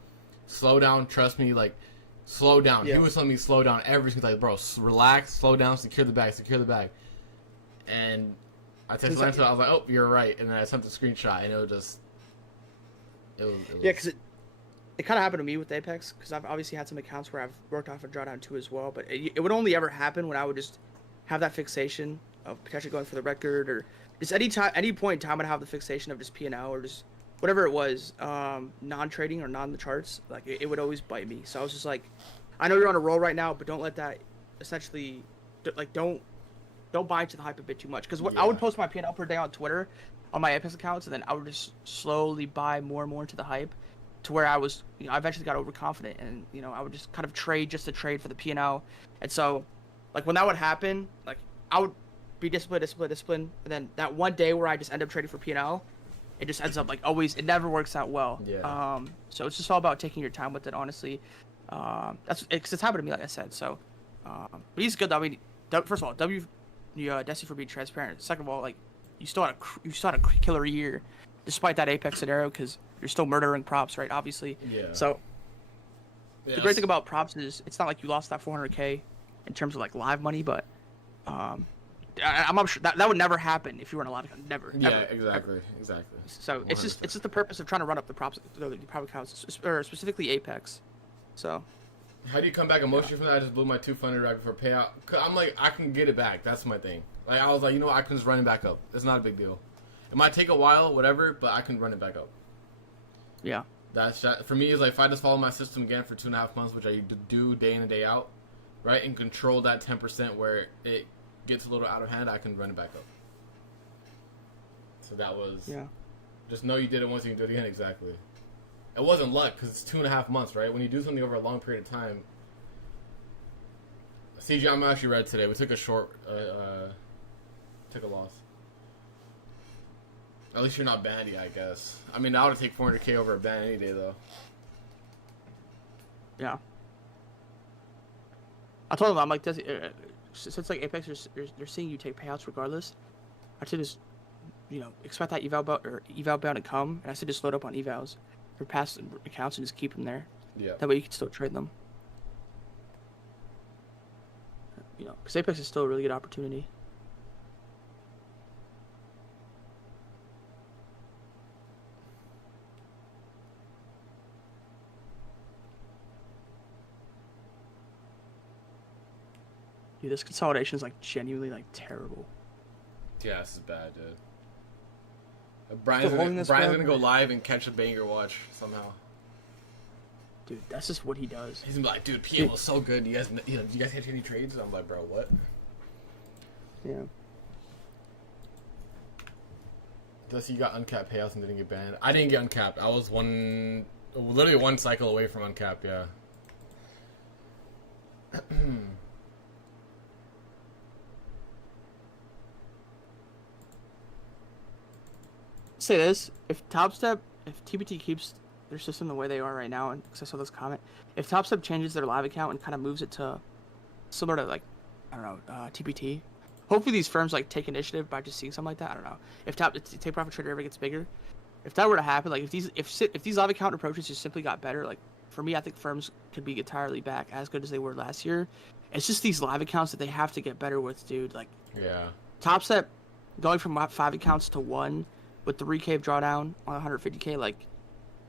slow down. Trust me. Like, slow down." Yeah. He was telling me slow down every single, like, "Bro, relax, slow down, secure the bag." And I texted LANTO. I was like, "Oh, you're right." And then I sent the screenshot, and it was just Yeah, because it kind of happened to me with Apex, because I've obviously had some accounts where I've worked off a drawdown too as well, but it would only ever happen when I would just have that fixation of potentially going for the record, or just any point in time I'd have the fixation of just P&L or just whatever it was, non-trading or non-the-charts. Like, it would always bite me. So I was just like, I know you're on a roll right now, but don't let that essentially, like, don't buy into the hype a bit too much. Because I would post my P&L per day on Twitter on my Apex accounts, and then I would just slowly buy more and more into the hype, to where I was, I eventually got overconfident, and I would just kind of trade just to trade for the P&L. And so, like, when that would happen, like, I would be disciplined, and then that one day where I just end up trading for P&L, it just ends up, like, always, it never works out well. Yeah. So it's just all about taking your time with it, honestly. It's happened to me, like I said. So, but he's good though. I mean, first of all, Desi for being transparent. Second of all, like, you still had a killer year, despite that Apex scenario, because you're still murdering props, right? Obviously. Yeah. So the great thing about props is it's not like you lost that 400K in terms of, like, live money, but I'm not sure that would never happen if you were in a live account. Never. Yeah, ever, exactly. ever. Exactly. So 100%. it's just the purpose of trying to run up the prop accounts, or specifically Apex. So. How do you come back emotionally from that? I just blew my 200 right before payout. I'm like, I can get it back. That's my thing. Like, I was like, I can just run it back up. It's not a big deal. It might take a while, whatever, but I can run it back up. Yeah. That's for me, is like, if I just follow my system again for 2.5 months, which I do day in and day out, right, and control that 10% where it gets a little out of hand, I can run it back up. So that was, just know you did it once, you can do it again. Exactly. It wasn't luck, because it's 2.5 months, right? When you do something over a long period of time. CG, I'm actually red today. We took a short, took a loss. At least you're not bandy, I guess. I mean, I would take 400K over a ban any day, though. Yeah. I told him, I'm like, since, like, Apex, they're seeing you take payouts regardless, I should just, expect that eval bound to come, and I should just load up on evals for past accounts and just keep them there. Yeah. That way you can still trade them. Because Apex is still a really good opportunity. Dude, this consolidation is, like, genuinely, like, terrible. Yeah, this is bad, dude. Brian's gonna go live and catch a banger watch somehow. Dude, that's just what he does. He's gonna be like, dude, PM was so good. You guys catch any trades? I'm like, bro, what? Yeah. Thus, you got uncapped payouts and didn't get banned. I didn't get uncapped. I was literally one cycle away from uncapped. Yeah. Say this: if TBT keeps their system the way they are right now, and because I saw this comment, if TopStep changes their live account and kind of moves it to similar to, like, I don't know, TPT, hopefully these firms, like, take initiative by just seeing something like that. I don't know if Take Profit Trader ever gets bigger. If that were to happen, like, if these live account approaches just simply got better, like, for me, I think firms could be entirely back as good as they were last year. It's just these live accounts that they have to get better with, dude. Like, yeah, TopStep going from 5 accounts to 1 with 3K of drawdown on 150K, like,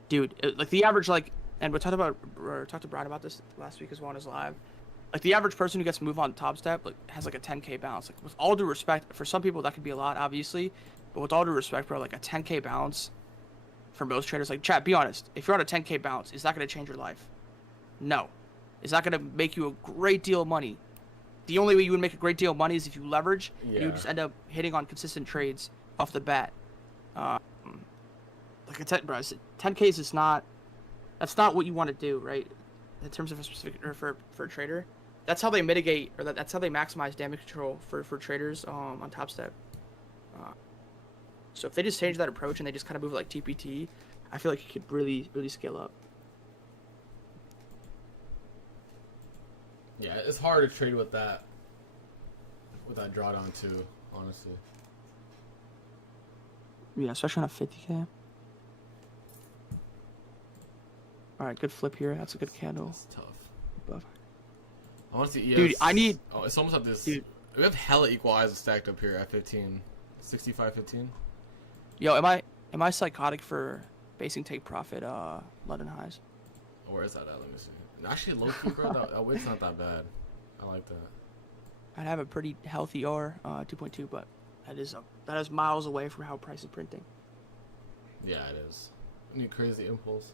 dude, like, the average, like, and we talked to Brian about this last week as well on his live. Like, the average person who gets to move on TopStep, like, has, like, a 10K balance. Like, with all due respect, for some people that could be a lot, obviously, but with all due respect, bro, like, a 10K balance for most traders, like, chat, be honest, if you're on a 10K balance, is that going to change your life? No. Is that going to make you a great deal of money? The only way you would make a great deal of money is if you leverage, and you just end up hitting on consistent trades off the bat. Like, 10Ks is not, that's not what you want to do, right? In terms of a specific, or for a trader, that's how they mitigate, or that's how they maximize damage control for traders on TopStep. So if they just change that approach and they just kind of move it like TPT, I feel like it could really, really scale up. Yeah, it's hard to trade with that drawdown too, honestly. Yeah, especially on a 50K. All right, good flip here. That's a good candle. It's tough. Buff. I want to see ES. Dude, I need. Oh, it's almost at this. Dude. We have hella equalizers stacked up here at 15, 65, 15. Yo, am I psychotic for Basing take profit, London highs. Where is that at? Let me see. Actually, low key, bro, that weight's not that bad. I like that. I'd have a pretty healthy R, 2.2, but that is miles away from how price is printing. Yeah, it is. New crazy impulse.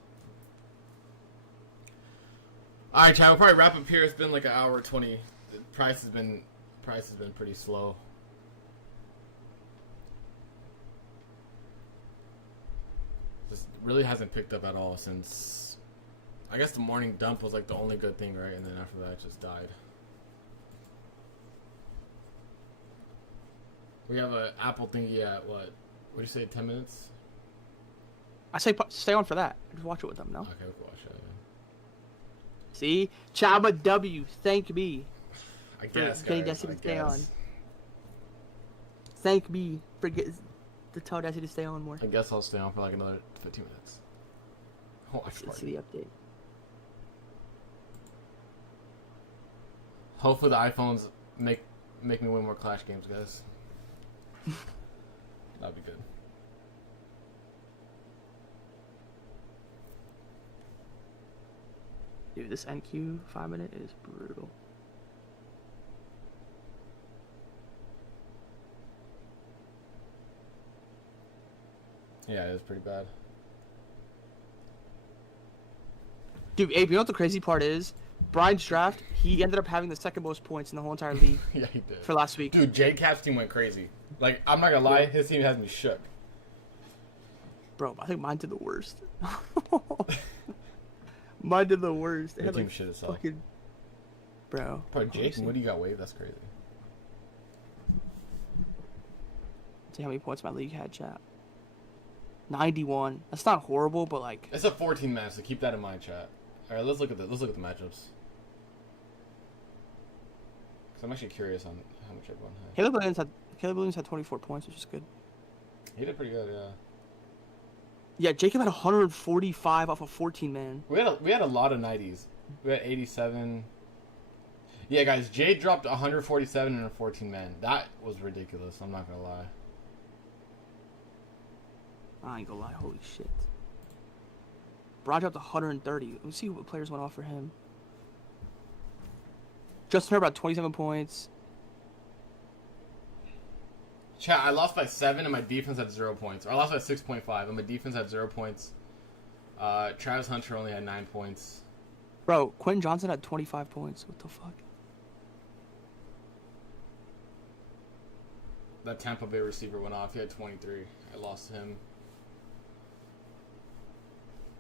All right, chat. We'll probably wrap up here. It's been like an hour 20. The price has been pretty slow. Just really hasn't picked up at all since. I guess the morning dump was like the only good thing, right? And then after that, it just died. We have an Apple thingy at what? What do you say? 10 minutes? I say stay on for that. Just watch it with them, no? Okay, we can watch it. See? Chaba W, thank me. I guess, getting guys, Desi I to stay on. guess. Thank me for to tell Desi to stay on more. I guess I'll stay on for like another 15 minutes. Oh, Let's see the update. Hopefully the iPhones make me win more Clash games, guys. That'd be good. Dude, this NQ 5-minute is brutal. Yeah, it is pretty bad. Dude, Abe, you know what the crazy part is? Brian's draft, he ended up having the second most points in the whole entire league. Yeah, he did. For last week. Dude, JCap's team went crazy. Like, I'm not gonna lie, his team has me shook. Bro, I think mine did the worst. Mine did the worst. Your team shit itself. Fucking... Bro. Bro, Jake, what do you got waived? That's crazy. See how many points my league had, chat. 91. That's not horrible, but like... It's a 14 match, so keep that in mind, chat. Alright, let's look at the matchups. Cause I'm actually curious on how much everyone had. Caleb Williams had 24 points, which is good. He did pretty good, yeah. Yeah, Jacob had 145 off of 14 man. We had a lot of 90s. We had 87. Yeah, guys, Jay dropped 147 in a 14 man. That was ridiculous. I'm not gonna lie. I ain't gonna lie, holy shit. Bro dropped 130. Let's see what players went off for him. Justin Herbert had 27 points. Chat, I lost by 7 and my defense had 0 points. Or I lost by 6.5 and my defense had 0 points. Travis Hunter only had 9 points. Bro, Quentin Johnson had 25 points. What the fuck? That Tampa Bay receiver went off. He had 23. I lost to him.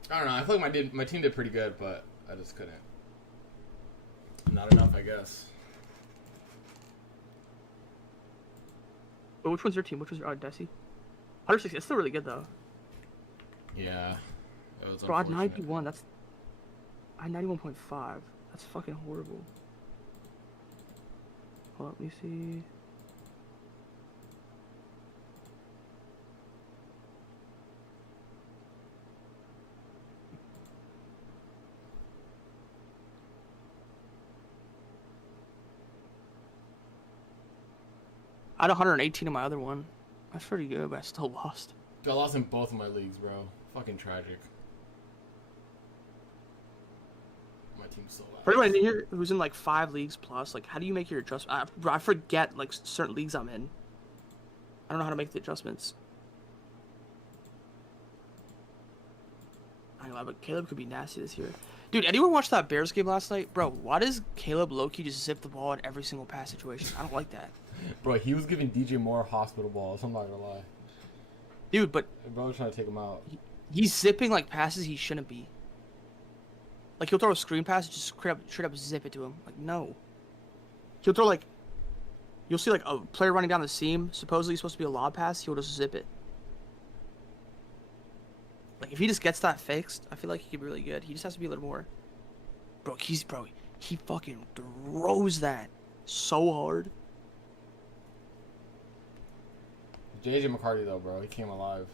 I don't know. I feel like my team did pretty good, but I just couldn't. Not enough, I guess. But which one's your team? Which was your Desi? 160. It's still really good though. Yeah. It was Bro, I had 91. I had 91.5. That's fucking horrible. Hold up, let me see. I had 118 in my other one. That's pretty good, but I still lost. Dude, I lost in both of my leagues, bro. Fucking tragic. My team's so loud. For anyone in here who's in like 5 leagues plus, like how do you make your adjustment? I forget like certain leagues I'm in. I don't know how to make the adjustments. I know, but Caleb could be nasty this year. Dude, anyone watch that Bears game last night? Bro, why does Caleb low-key just zip the ball in every single pass situation? I don't like that. Bro, he was giving DJ Moore hospital balls. I'm not gonna lie. Dude, but... Bro was trying to take him out. He's zipping like passes he shouldn't be. Like, he'll throw a screen pass and just straight up zip it to him. Like, no. He'll throw like... You'll see like a player running down the seam, supposedly supposed to be a lob pass, he'll just zip it. Like, if he just gets that fixed, I feel like he could be really good. He just has to be a little more... Bro, he fucking throws that so hard. JJ McCarthy, though, bro. He came alive.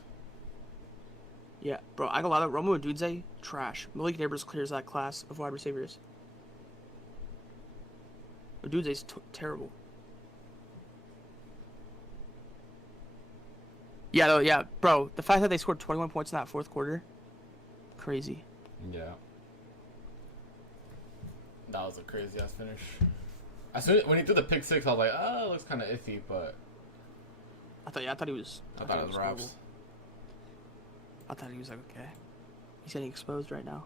Yeah, bro, I got a lot of Romo Odunze, trash. Malik Neighbors clears that class of wide receivers. Odunze's terrible. Yeah, though, yeah, bro, the fact that they scored 21 points in that fourth quarter, crazy. Yeah. That was a crazy ass finish. When he threw the pick six, I was like, oh, it looks kind of iffy, but I thought he was. I thought it was Rob's. horrible. I thought he was like, okay. He's getting exposed right now.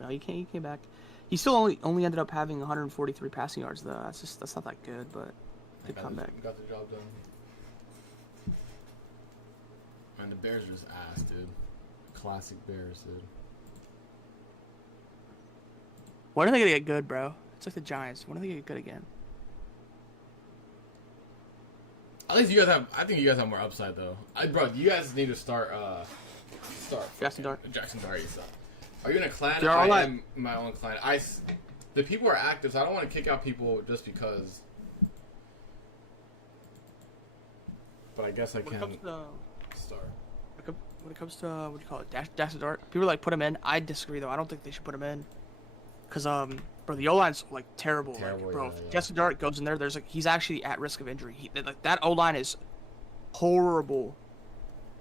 No, he came back. He still only ended up having 143 passing yards though. That's not that good, but good comeback. Got the job done. Man, the Bears are just ass, dude. Classic Bears, dude. When are they gonna get good, bro? It's like the Giants. When are they gonna get good again? At least you guys have. I think you guys have more upside though. Bro, you guys need to start. Jackson Dart. Jackson Dart. Are you in a clan? You're I all am my own clan. The people are active, so I don't want to kick out people just because. But I guess I can start. When it comes to what do you call it, Jackson Dart, people like put him in. I disagree though. I don't think they should put him in, cause bro, the O-line's like terrible. Like, bro, if Jackson Dart goes in there, he's actually at risk of injury. That O-line is horrible.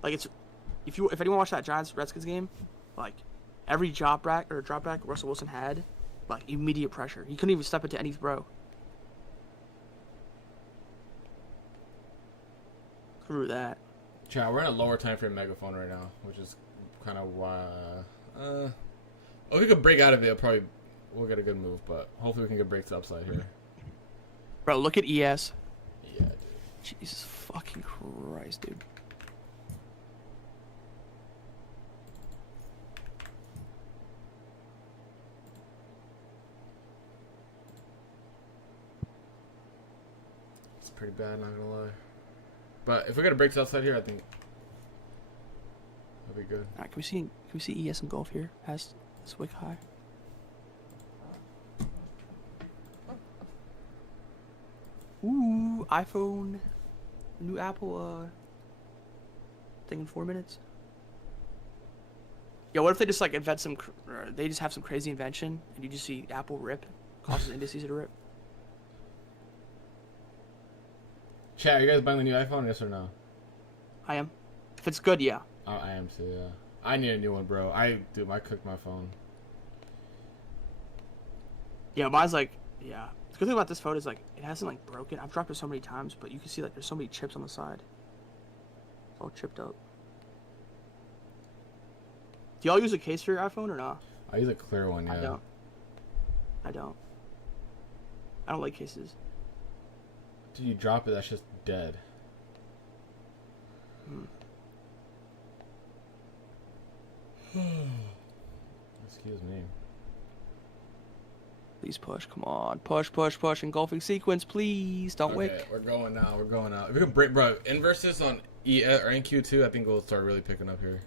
Like if anyone watched that Giants Redskins game, like every drop back Russell Wilson had, like immediate pressure. He couldn't even step into any throw. Screw that. Chat, we're in a lower time frame megaphone right now, which is kind of why. If we could break out of it, we'll get a good move, but hopefully we can get breaks upside here. Bro, look at ES. Yeah, dude. Jesus fucking Christ, dude. It's pretty bad, not gonna lie. But if we get a breaks outside here, I think that'd be good. Alright, can we see ES and golf here? Has this wick high? Ooh, iPhone, new Apple thing in 4 minutes. Yo, what if they just like invent they just have some crazy invention and you just see Apple rip, causes indices to rip? Chat, you guys buying the new iPhone, yes or no? I am. If it's good, yeah. Oh, I am too, yeah. I need a new one, bro. I cooked my phone. Yeah, mine's like, yeah. The good thing about this phone is like, it hasn't like broken. I've dropped it so many times, but you can see like there's so many chips on the side. It's all chipped up. Do y'all use a case for your iPhone or not? I use a clear one, yeah. I don't like cases. Dude, you drop it, that's just dead. Excuse me. Please push, come on. Push. Engulfing sequence, please. Don't wick. We're going now. If we can break, bro, inverses on E or NQ2, I think we'll start really picking up here.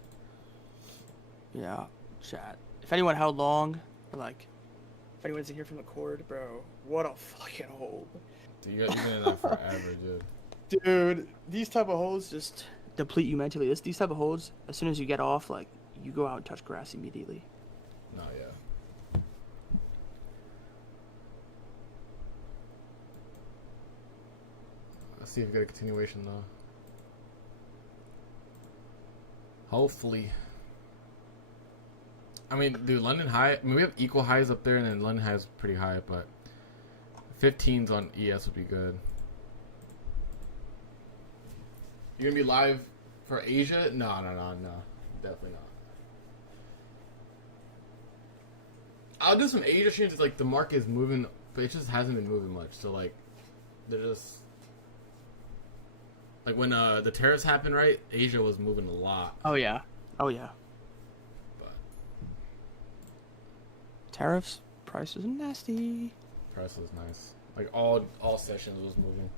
Yeah, chat. If anyone held long, or like, if anyone's in here from the cord, bro, what a fucking hold. Dude, you guys have been in that forever, dude. Dude, these type of holds just deplete you mentally. These type of holds, as soon as you get off, like, you go out and touch grass immediately. No, yeah. Let's see if we get a continuation, though. Hopefully. I mean, dude, London High, we have equal highs up there, and then London High is pretty high, but 15s on ES would be good. You're gonna be live for Asia? No. Definitely not. I'll do some Asia streams. It's like the market is moving, but it just hasn't been moving much. So like, they're just like when the tariffs happened, right? Asia was moving a lot. Oh yeah. But Tariffs, prices are nasty. price was nice. Like all sessions was moving.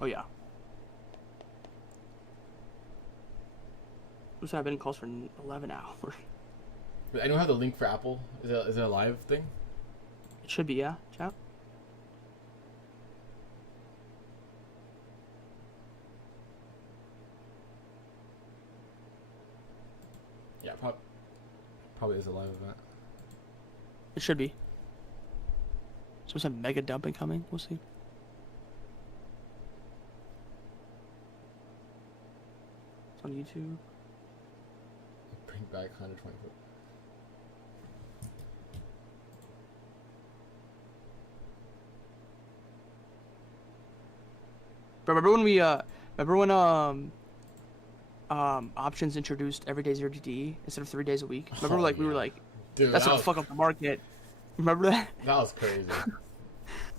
Oh yeah. So I've been in calls for 11 hours. Does anyone have the link for Apple? Is it a live thing? It should be, yeah, chat. Yeah, probably is a live event. It should be. Some mega dumping coming. We'll see. It's on YouTube. Bring Back 120 foot. Bro, remember when options introduced every day 0 GDE instead of 3 days a week? Remember, Oh, like we yeah. were like, Dude, that's that gonna was, fuck up the market. Remember that? that was crazy.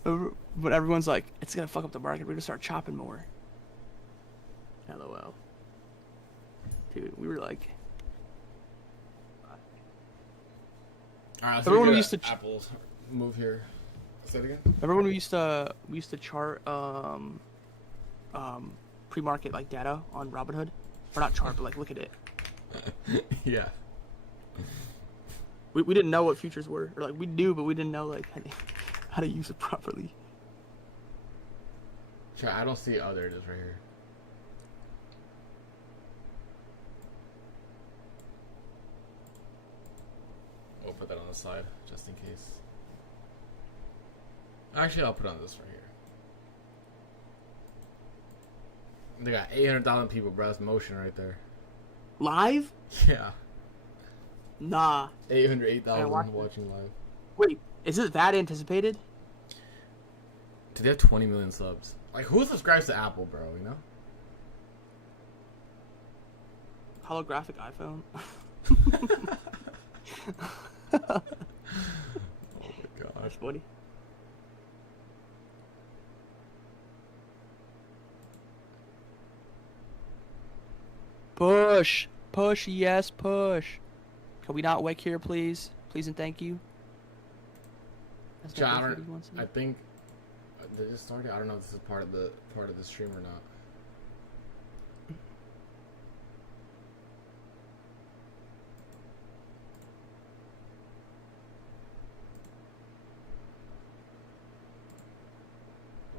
But everyone's like, it's gonna fuck up the market. We're gonna start chopping more. LOL. Dude, we were like, Alright, let's Everyone get used to Apple's move here. Say it again. remember when we used to chart pre-market like data on Robinhood, or not chart, but like look at it. Yeah. We didn't know what futures were, or like we knew, but we didn't know like how to use it properly. Chat, I don't see. Oh, there it is right here. We'll put that on the side just in case. Actually, I'll put on this right here. They got 800,000 people, bro. That's motion right there. Live? Yeah. Nah. 808,000 watch watching live. Wait, is it that anticipated? Dude, they have 20 million subs. Like, who subscribes to Apple, bro? You know? Holographic iPhone. Oh my gosh. That's funny. Push. Push, yes, push. Can we not wick here, please? Please and thank you. That's not Chat, good for these ones. I think they just started. I don't know if this is part of the stream or not.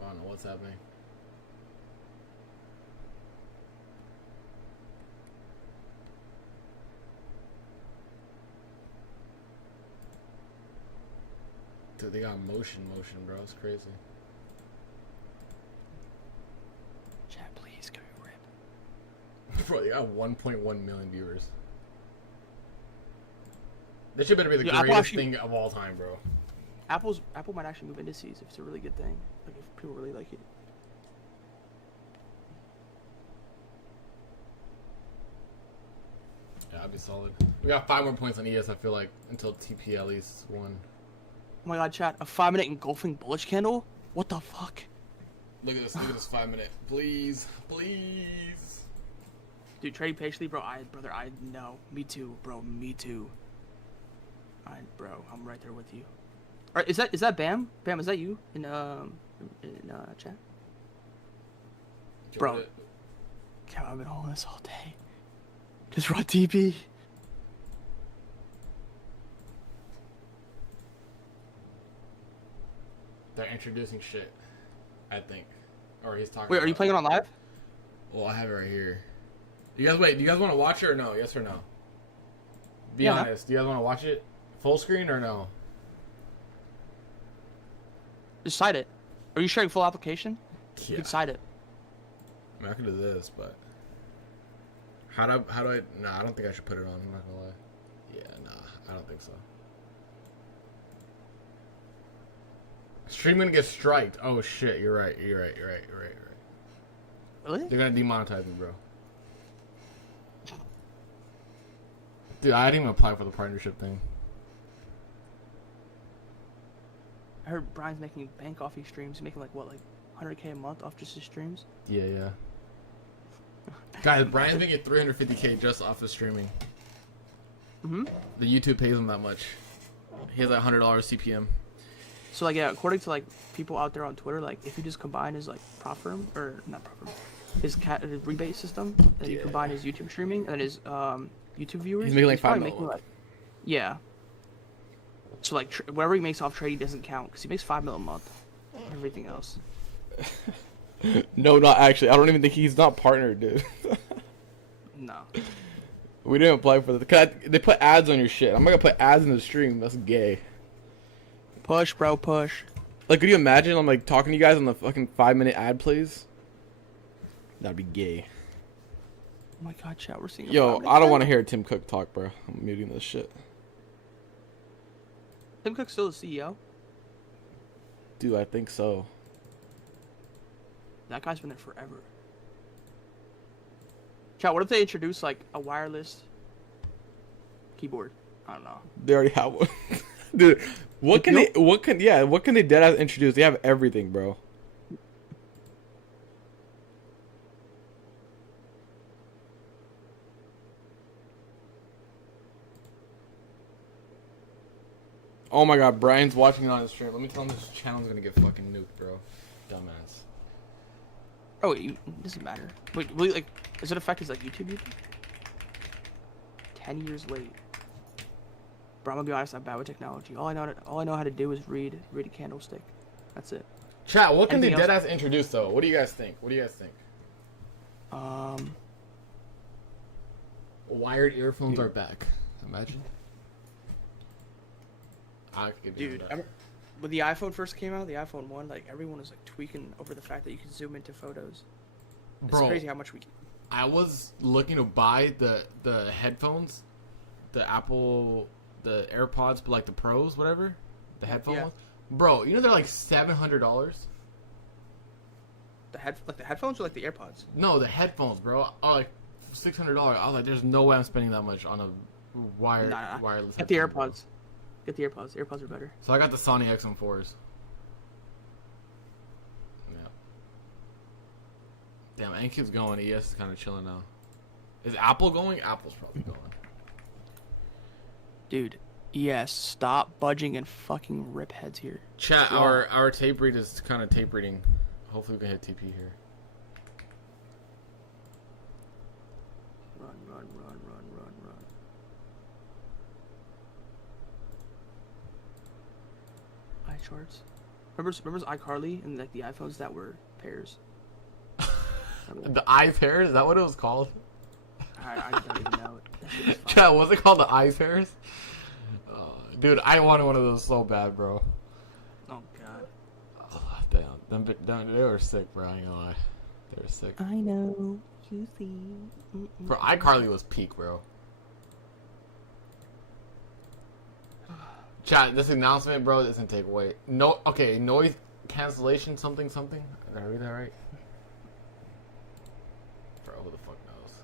I don't know what's happening. Dude, they got motion, bro. It's crazy. Chat, please, go rip. Bro, they got 1.1 million viewers. This should better be the Yeah, greatest thing of all time, bro. Apple might actually move indices if it's a really good thing. Like if people really like it. Yeah, I'd be solid. We got 5 more points on ES, I feel like, until TP at least won. Oh my god, chat, a 5-minute engulfing bullish candle? What the fuck? Look at this 5 minute. Please, please. Dude, trading patiently, bro. Brother, I know. Me too, bro. Me too. Bro, I'm right there with you. Alright, is that Bam? Bam, is that you in chat? Bro. God, I've been holding this all day. Just run TP. They're introducing shit, I think. Or he's talking Wait, are you playing it on live? Well, I have it right here. Do you guys want to watch it or no? Yes or no? Be Yeah. honest. Do you guys want to watch it full screen or no? Just cite it. Are you sharing full application? Yeah. You can cite it. I mean, I can do this, but how do I? Nah, I don't think I should put it on. I'm not gonna lie. Yeah, nah, I don't think so. Stream gonna get striked. Oh shit, you're right. Really? They're gonna demonetize me, bro. Dude, I didn't even apply for the partnership thing. I heard Brian's making bank off his streams. He's making like 100K a month off just his streams. Yeah. Guys, Brian's making 350K just off of streaming. Mm-hmm. The YouTube pays him that much. He has like $100 CPM. So like, yeah, according to like people out there on Twitter, like if you just combine his like prop firm, or not prop firm, his rebate system, and you combine his YouTube streaming and his YouTube viewers, He's making like probably $5 million. Yeah. So like whatever he makes off trading doesn't count because he makes $5 million a month. Everything else. No, not actually. I don't even think he's not partnered, dude. No. We didn't apply for the. They put ads on your shit. I'm not gonna put ads in the stream. That's gay. Push, bro, push. Like, could you imagine I'm like talking to you guys on the fucking 5-minute ad plays? That'd be gay. Oh my god, chat, we're seeing. Yo, I don't want to hear Tim Cook talk, bro. I'm muting this shit. Tim Cook's still the CEO. Dude, I think so. That guy's been there forever. Chat, what if they introduce like a wireless keyboard? I don't know. They already have one. Dude, what can they dead ass introduce? They have everything, bro. Oh my god, Brian's watching it on his stream. Let me tell him this channel's gonna get fucking nuked, bro. Dumbass. Oh, wait, it doesn't matter. Wait, will you, like, does it affect his like YouTube? 10 years late. Bro, I'm gonna be honest, I'm bad with technology. All I know how to do is read a candlestick. That's it. Chat, what can they Anything dead else? ass introduce though? What do you guys think? Wired earphones are back. Imagine. Dude, when the iPhone first came out, the iPhone 1, like everyone was like tweaking over the fact that you could zoom into photos. It's Bro, crazy how much we can. I was looking to buy the headphones, the Apple, the AirPods, but like the Pros, whatever, the headphone Yeah. ones. Bro, you know they're like $700. The headphones or like the AirPods? No, the headphones, bro, are like $600. I was like, there's no way I'm spending that much on a wireless. Get the headphone, bro. AirPods. Get the AirPods. AirPods are better. So I got the Sony XM4s. Yeah. Damn, NQ's going. ES is kind of chilling now. Is Apple going? Apple's probably going. Dude, yes, stop budging and fucking rip heads here. Chat, Yeah. our tape read is kind of tape reading. Hopefully we can hit TP here. Run. Eye charts. Remember iCarly and like the iPhones that were pairs? The eye pairs? Is that what it was called? I don't even know. That shit was fire. Chat, was it called the eye pairs? Dude, I wanted one of those so bad, bro. Oh god. Oh, damn, they were sick, bro. I ain't gonna lie. They were sick. I know. You see. Bro, iCarly was peak, bro. Chat, this announcement, bro, doesn't take away. No, okay, noise cancellation, something. Did I read that right? Bro, who the fuck knows?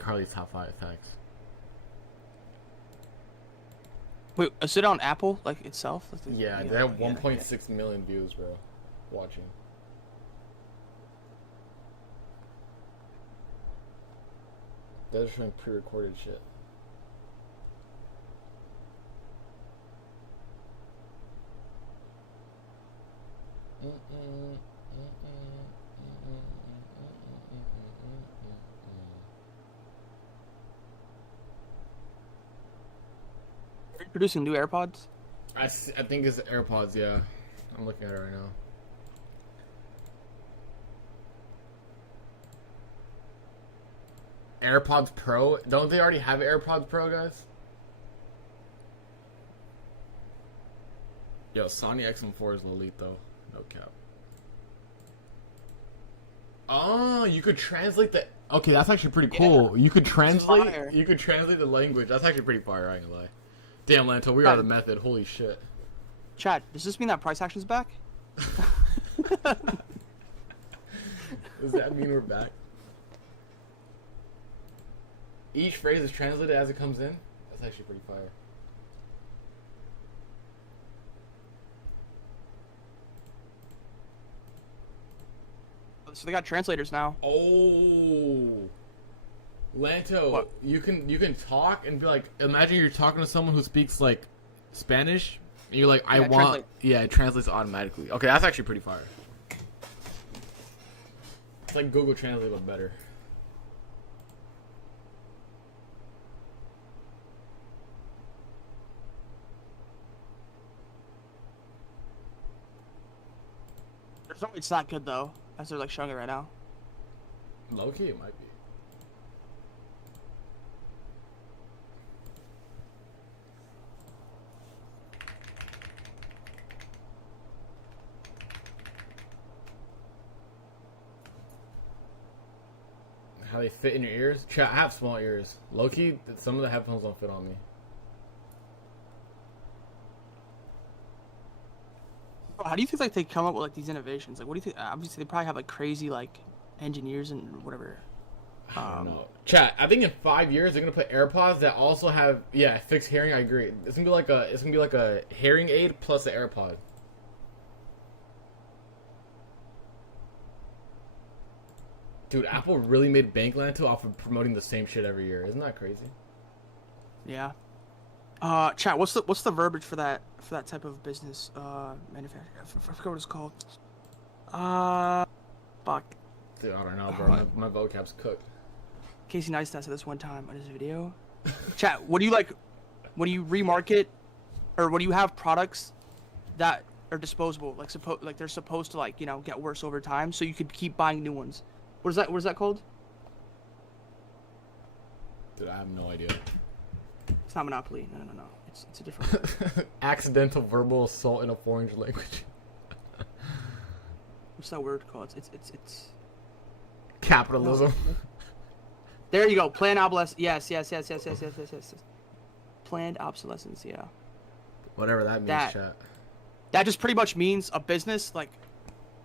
iCarly's top 5 facts. Wait, is it on Apple like itself? Like Yeah, they have 1.6 million views, bro. Watching. They're showing pre-recorded shit. Are you producing new AirPods? I think it's AirPods, yeah. I'm looking at it right now. AirPods Pro? Don't they already have AirPods Pro, guys? Yo, Sony XM4 is elite, though. No cap. Oh, you could translate the... Okay, that's actually pretty cool. You could translate... fire. You could translate the language. That's actually pretty fire, I ain't gonna lie. Damn, Lanto, we are the method. Holy shit. Chad, does this mean that price action's back? Does that mean we're back? Each phrase is translated as it comes in? That's actually pretty fire. So they got translators now. Oh, Lanto, What? you can talk and be like, imagine you're talking to someone who speaks like Spanish, and you're like, I Yeah, want, translate. yeah, it translates automatically. Okay, that's actually pretty fire. It's like Google Translate but better. There's no, it's not good though, as they're like showing it right now. Low key, it might be. How they fit in your ears? Chat, I have small ears. Low-key, some of the headphones don't fit on me. How do you think like they come up with like these innovations? Like, what do you think? Obviously, they probably have like crazy like engineers and whatever. I don't know. Chat, I think in 5 years they're gonna put AirPods that also have fixed hearing. I agree. It's gonna be like a hearing aid plus the AirPod. Dude, Apple really made bank LANTO off of promoting the same shit every year. Isn't that crazy? Yeah. Chat. What's the verbiage for that type of business? Manufacturing. I forgot what it's called. Fuck. Dude, I don't know, bro. My vocab's cooked. Casey Neistat said this one time on his video. Chat. What do you like? When you remarket, or when you have products that are disposable, like they're supposed to like get worse over time, so you could keep buying new ones. What is that called? Dude, I have no idea. It's not Monopoly. No. It's a different. Accidental verbal assault in a foreign language. What's that word called? It's. Capitalism. No. There you go. Planned obsolescence. Yes. Planned obsolescence. Yeah. Whatever that means, chat. That just pretty much means a business like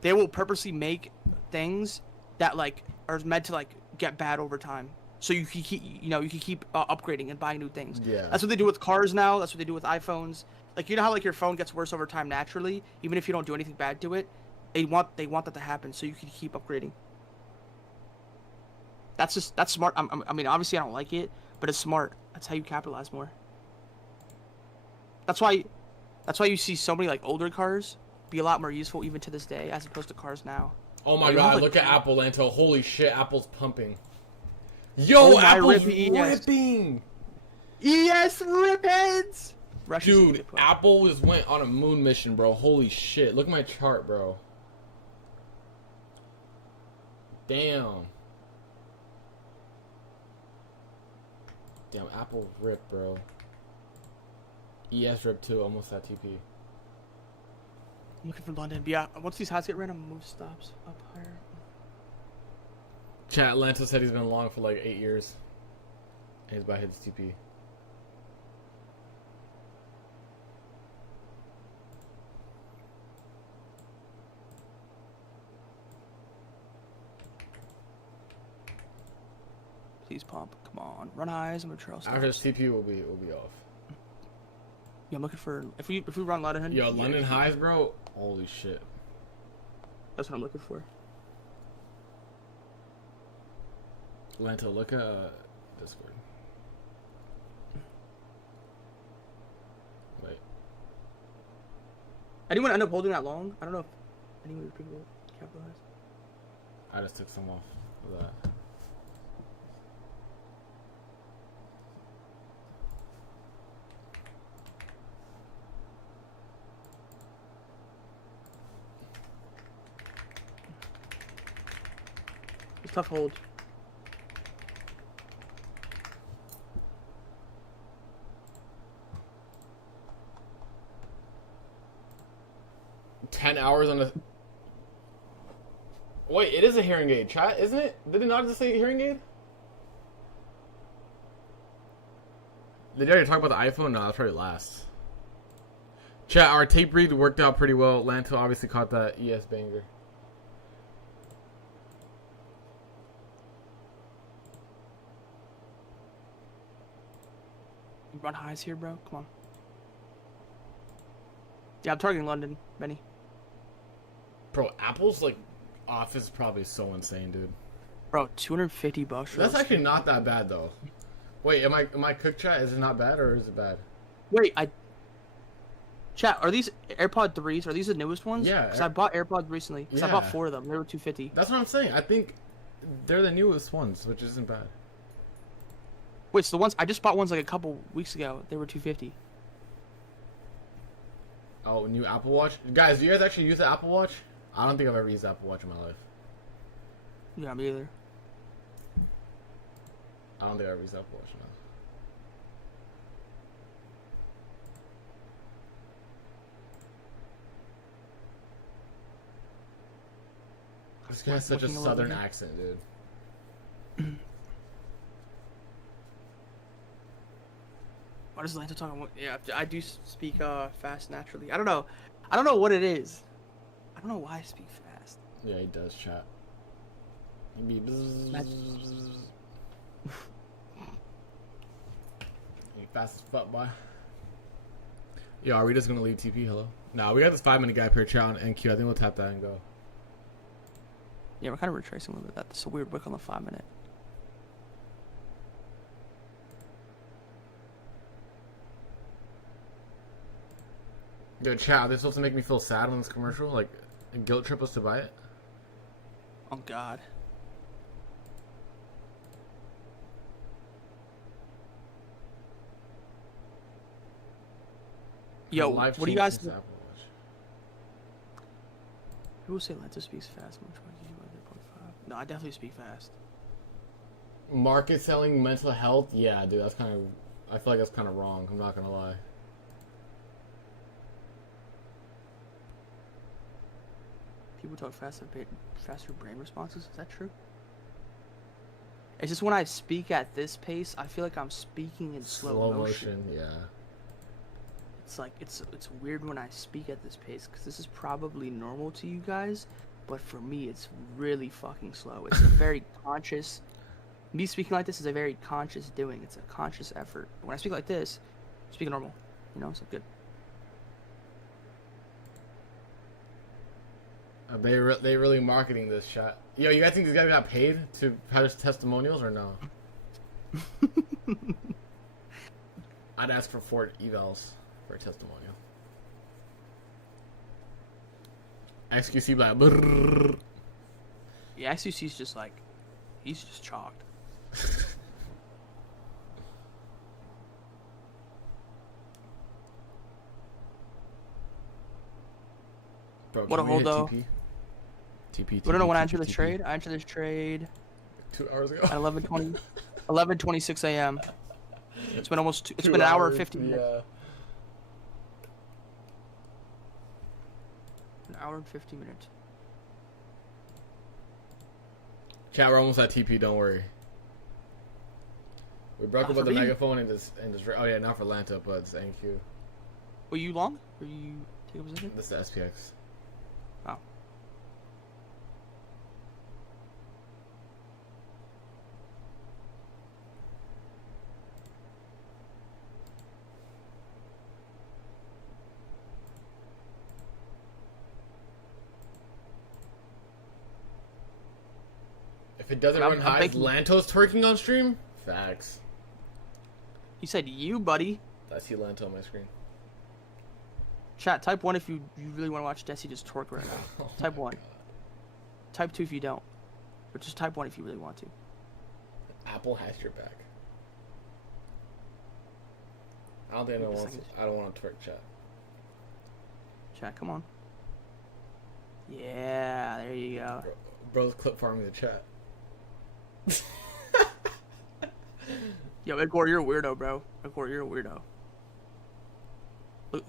they will purposely make things that like are meant to like get bad over time, so you can keep upgrading and buying new things. Yeah, that's what they do with cars now. That's what they do with iPhones. Like, you know how like your phone gets worse over time naturally, even if you don't do anything bad to it. They want that to happen so you can keep upgrading. That's smart. I mean, obviously I don't like it, but it's smart. That's how you capitalize more. That's why you see so many like older cars be a lot more useful even to this day as opposed to cars now. Oh my god, look at Apple LANTO. Holy shit, Apple's pumping. Yo, Apple's ripping! ES ripheads! Dude, Apple just went on a moon mission, bro. Holy shit. Look at my chart, bro. Damn. Damn, Apple rip, bro. ES rip too, almost at TP. I'm looking for London. But yeah, once these highs get ran, I'm gonna move stops up higher. Chat, LANTO said he's been long for like 8 years. And he's about to hit his TP. Please pump. Come on. Run highs. I'm gonna trail stops. After his TP will be off. Yeah, I'm looking for if we run London. Yo, London highs, bro. Holy shit. That's what I'm looking for. LANTO, look at Discord. Wait. Anyone end up holding that long? I don't know if anyone people capitalize. I just took some off of that. It's tough hold. $10 on a... Wait, it is a hearing aid, chat, isn't it? Did it not just say hearing aid? Did you already talk about the iPhone? No, that's probably last. Chat, our tape read worked out pretty well. LANTO obviously caught that ES banger. You run highs here, bro. Come on. Yeah, I'm targeting London, Benny. Bro, Apple's like office is probably so insane, dude. Bro, $250. That's actually not that bad though. Wait, am I cooked, chat? Is it not bad or is it bad? Wait, chat, are these AirPod 3s? Are these the newest ones? Yeah. Because I bought AirPods recently. Because I bought 4 of them. They were $250. That's what I'm saying. I think they're the newest ones, which isn't bad. Wait, so the ones I just bought ones like a couple weeks ago. They were $250. Oh, new Apple Watch? Guys, do you guys actually use the Apple Watch? I don't think I've ever used the Apple Watch in my life. Yeah, me either. I don't think I've ever used the Apple Watch in my life. This guy has such a southern accent, dude. What is Lanta talking about? Yeah, I do speak fast naturally. I don't know. I don't know what it is. I don't know why I speak fast. Yeah, he does, chat. He be he fast as fuck, boy. Yo, are we just gonna leave TP? Hello? Nah, we got this 5-minute gap here, chat on NQ. I think we'll tap that and go. Yeah, we're kind of retracing a little bit. That's a weird wick on the 5-minute. Yo, chat, are they supposed to make me feel sad on this commercial? Like, guilt trip us to buy it? Oh God. Yo, Life what do you changed guys? since Apple Watch. People say Lanta speaks fast. No, I definitely speak fast. Market selling mental health? Yeah, dude, that's kind of... I feel like that's kind of wrong. I'm not gonna lie. People talk faster brain responses. Is that true? It's just when I speak at this pace, I feel like I'm speaking in slow motion. Yeah. It's like it's weird when I speak at this pace because this is probably normal to you guys, but for me it's really fucking slow. It's a very conscious. Me speaking like this is a very conscious doing. It's a conscious effort. When I speak like this, I'm speaking normal. You know, so good. They really marketing this shot. Yo, you guys think these guys got paid to have his testimonials or no? I'd ask for 4 evals for a testimonial. XQC black. Brrr. Yeah, XUC's just like, he's just chalked. Bro, What a hold though. TP. But I don't know when I entered the trade. I entered this trade 2 hours ago. at 11:26 a.m. It's been it's been an hour and 50 minutes. Yeah. An hour and 50 minutes. Chat, we're almost at TP. Don't worry. We broke up with the megaphone and just. Oh yeah, not for LANTO, but it's NQ. Were you long? Or you take a position? This is the SPX. Oh. If it doesn't run high, LANTO's twerking on stream? Facts. You said you, buddy. I see LANTO on my screen. Chat, type 1 if you really want to watch Desi just twerk right now. Oh Type 1. Type 2 if you don't. But just type 1 if you really want to. Apple has your back. I don't think anyone wants. I don't want to twerk, chat. Chat, come on. Yeah, there you go. Bro's clip farming the chat. Yo, Igor, you're a weirdo, bro. Igor, you're a weirdo. Look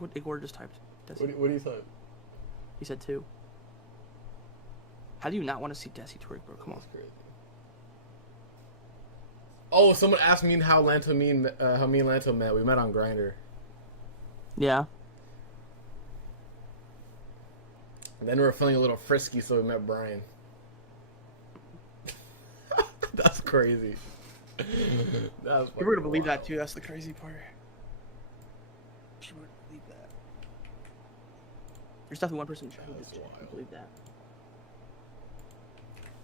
what Igor just typed. What do you think? He said 2. How do you not want to see Desi twerk, bro? Come on. Oh, someone asked me how me and LANTO met. We met on Grindr. Yeah. And then we were feeling a little frisky, so we met Brian. That's crazy. That's People are gonna believe that too. That's the crazy part. People are gonna believe that. There's definitely one person in chat who doesn't believe that.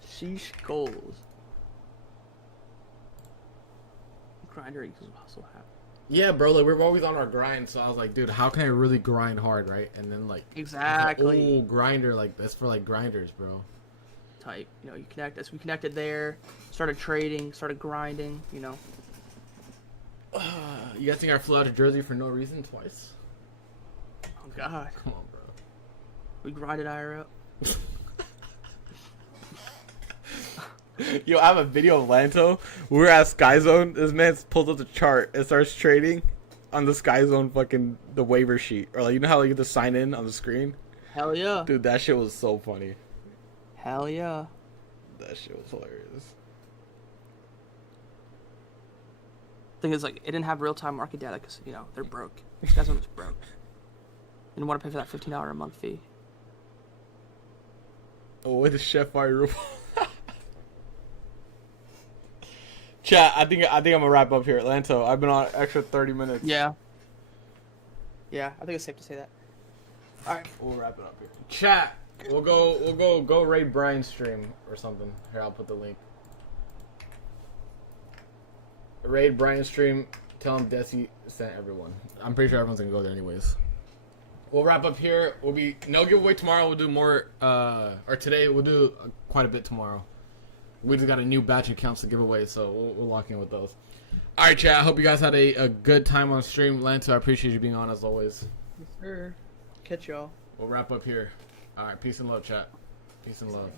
Sheesh goals. Grinder equals hustle happen. Yeah, bro. Like we're always on our grind, so I was like, dude, how can I really grind hard, right? And then like exactly. Oh, grinder, like that's for like grinders, bro. Type, you know, you connect us. We connected there. Started trading. Started grinding. You know. You guys think I flew out to Jersey for no reason twice? Oh God. Come on, bro. We grinded IRL. Yo, I have a video of LANTO. We were at Sky Zone. This man pulls up the chart and starts trading on the Sky Zone fucking the waiver sheet. Or like you know how you get to sign in on the screen? Hell yeah. Dude, that shit was so funny. Hell yeah. That shit was hilarious. thing is, like, it didn't have real-time market data because, you know, they're broke. SkyZone was broke. Didn't want to pay for that $15 a month fee. Oh, with the Chef Fire Chat, I think I'm gonna wrap up here. Lanto, I've been on extra 30 minutes. Yeah. Yeah, I think it's safe to say that. All right. We'll wrap it up here. Chat, we'll go raid Brian's stream or something. Here, I'll put the link. Raid Brian's stream. Tell him Desi sent everyone. I'm pretty sure everyone's gonna go there anyways. We'll wrap up here. We'll be no giveaway tomorrow. We'll do more. Or today we'll do quite a bit tomorrow. We just got a new batch of accounts to give away, so we'll lock in with those. All right, chat. I hope you guys had a good time on stream. Lanto, I appreciate you being on as always. Yes, sir. Catch y'all. We'll wrap up here. All right, peace and love, chat. Peace and love.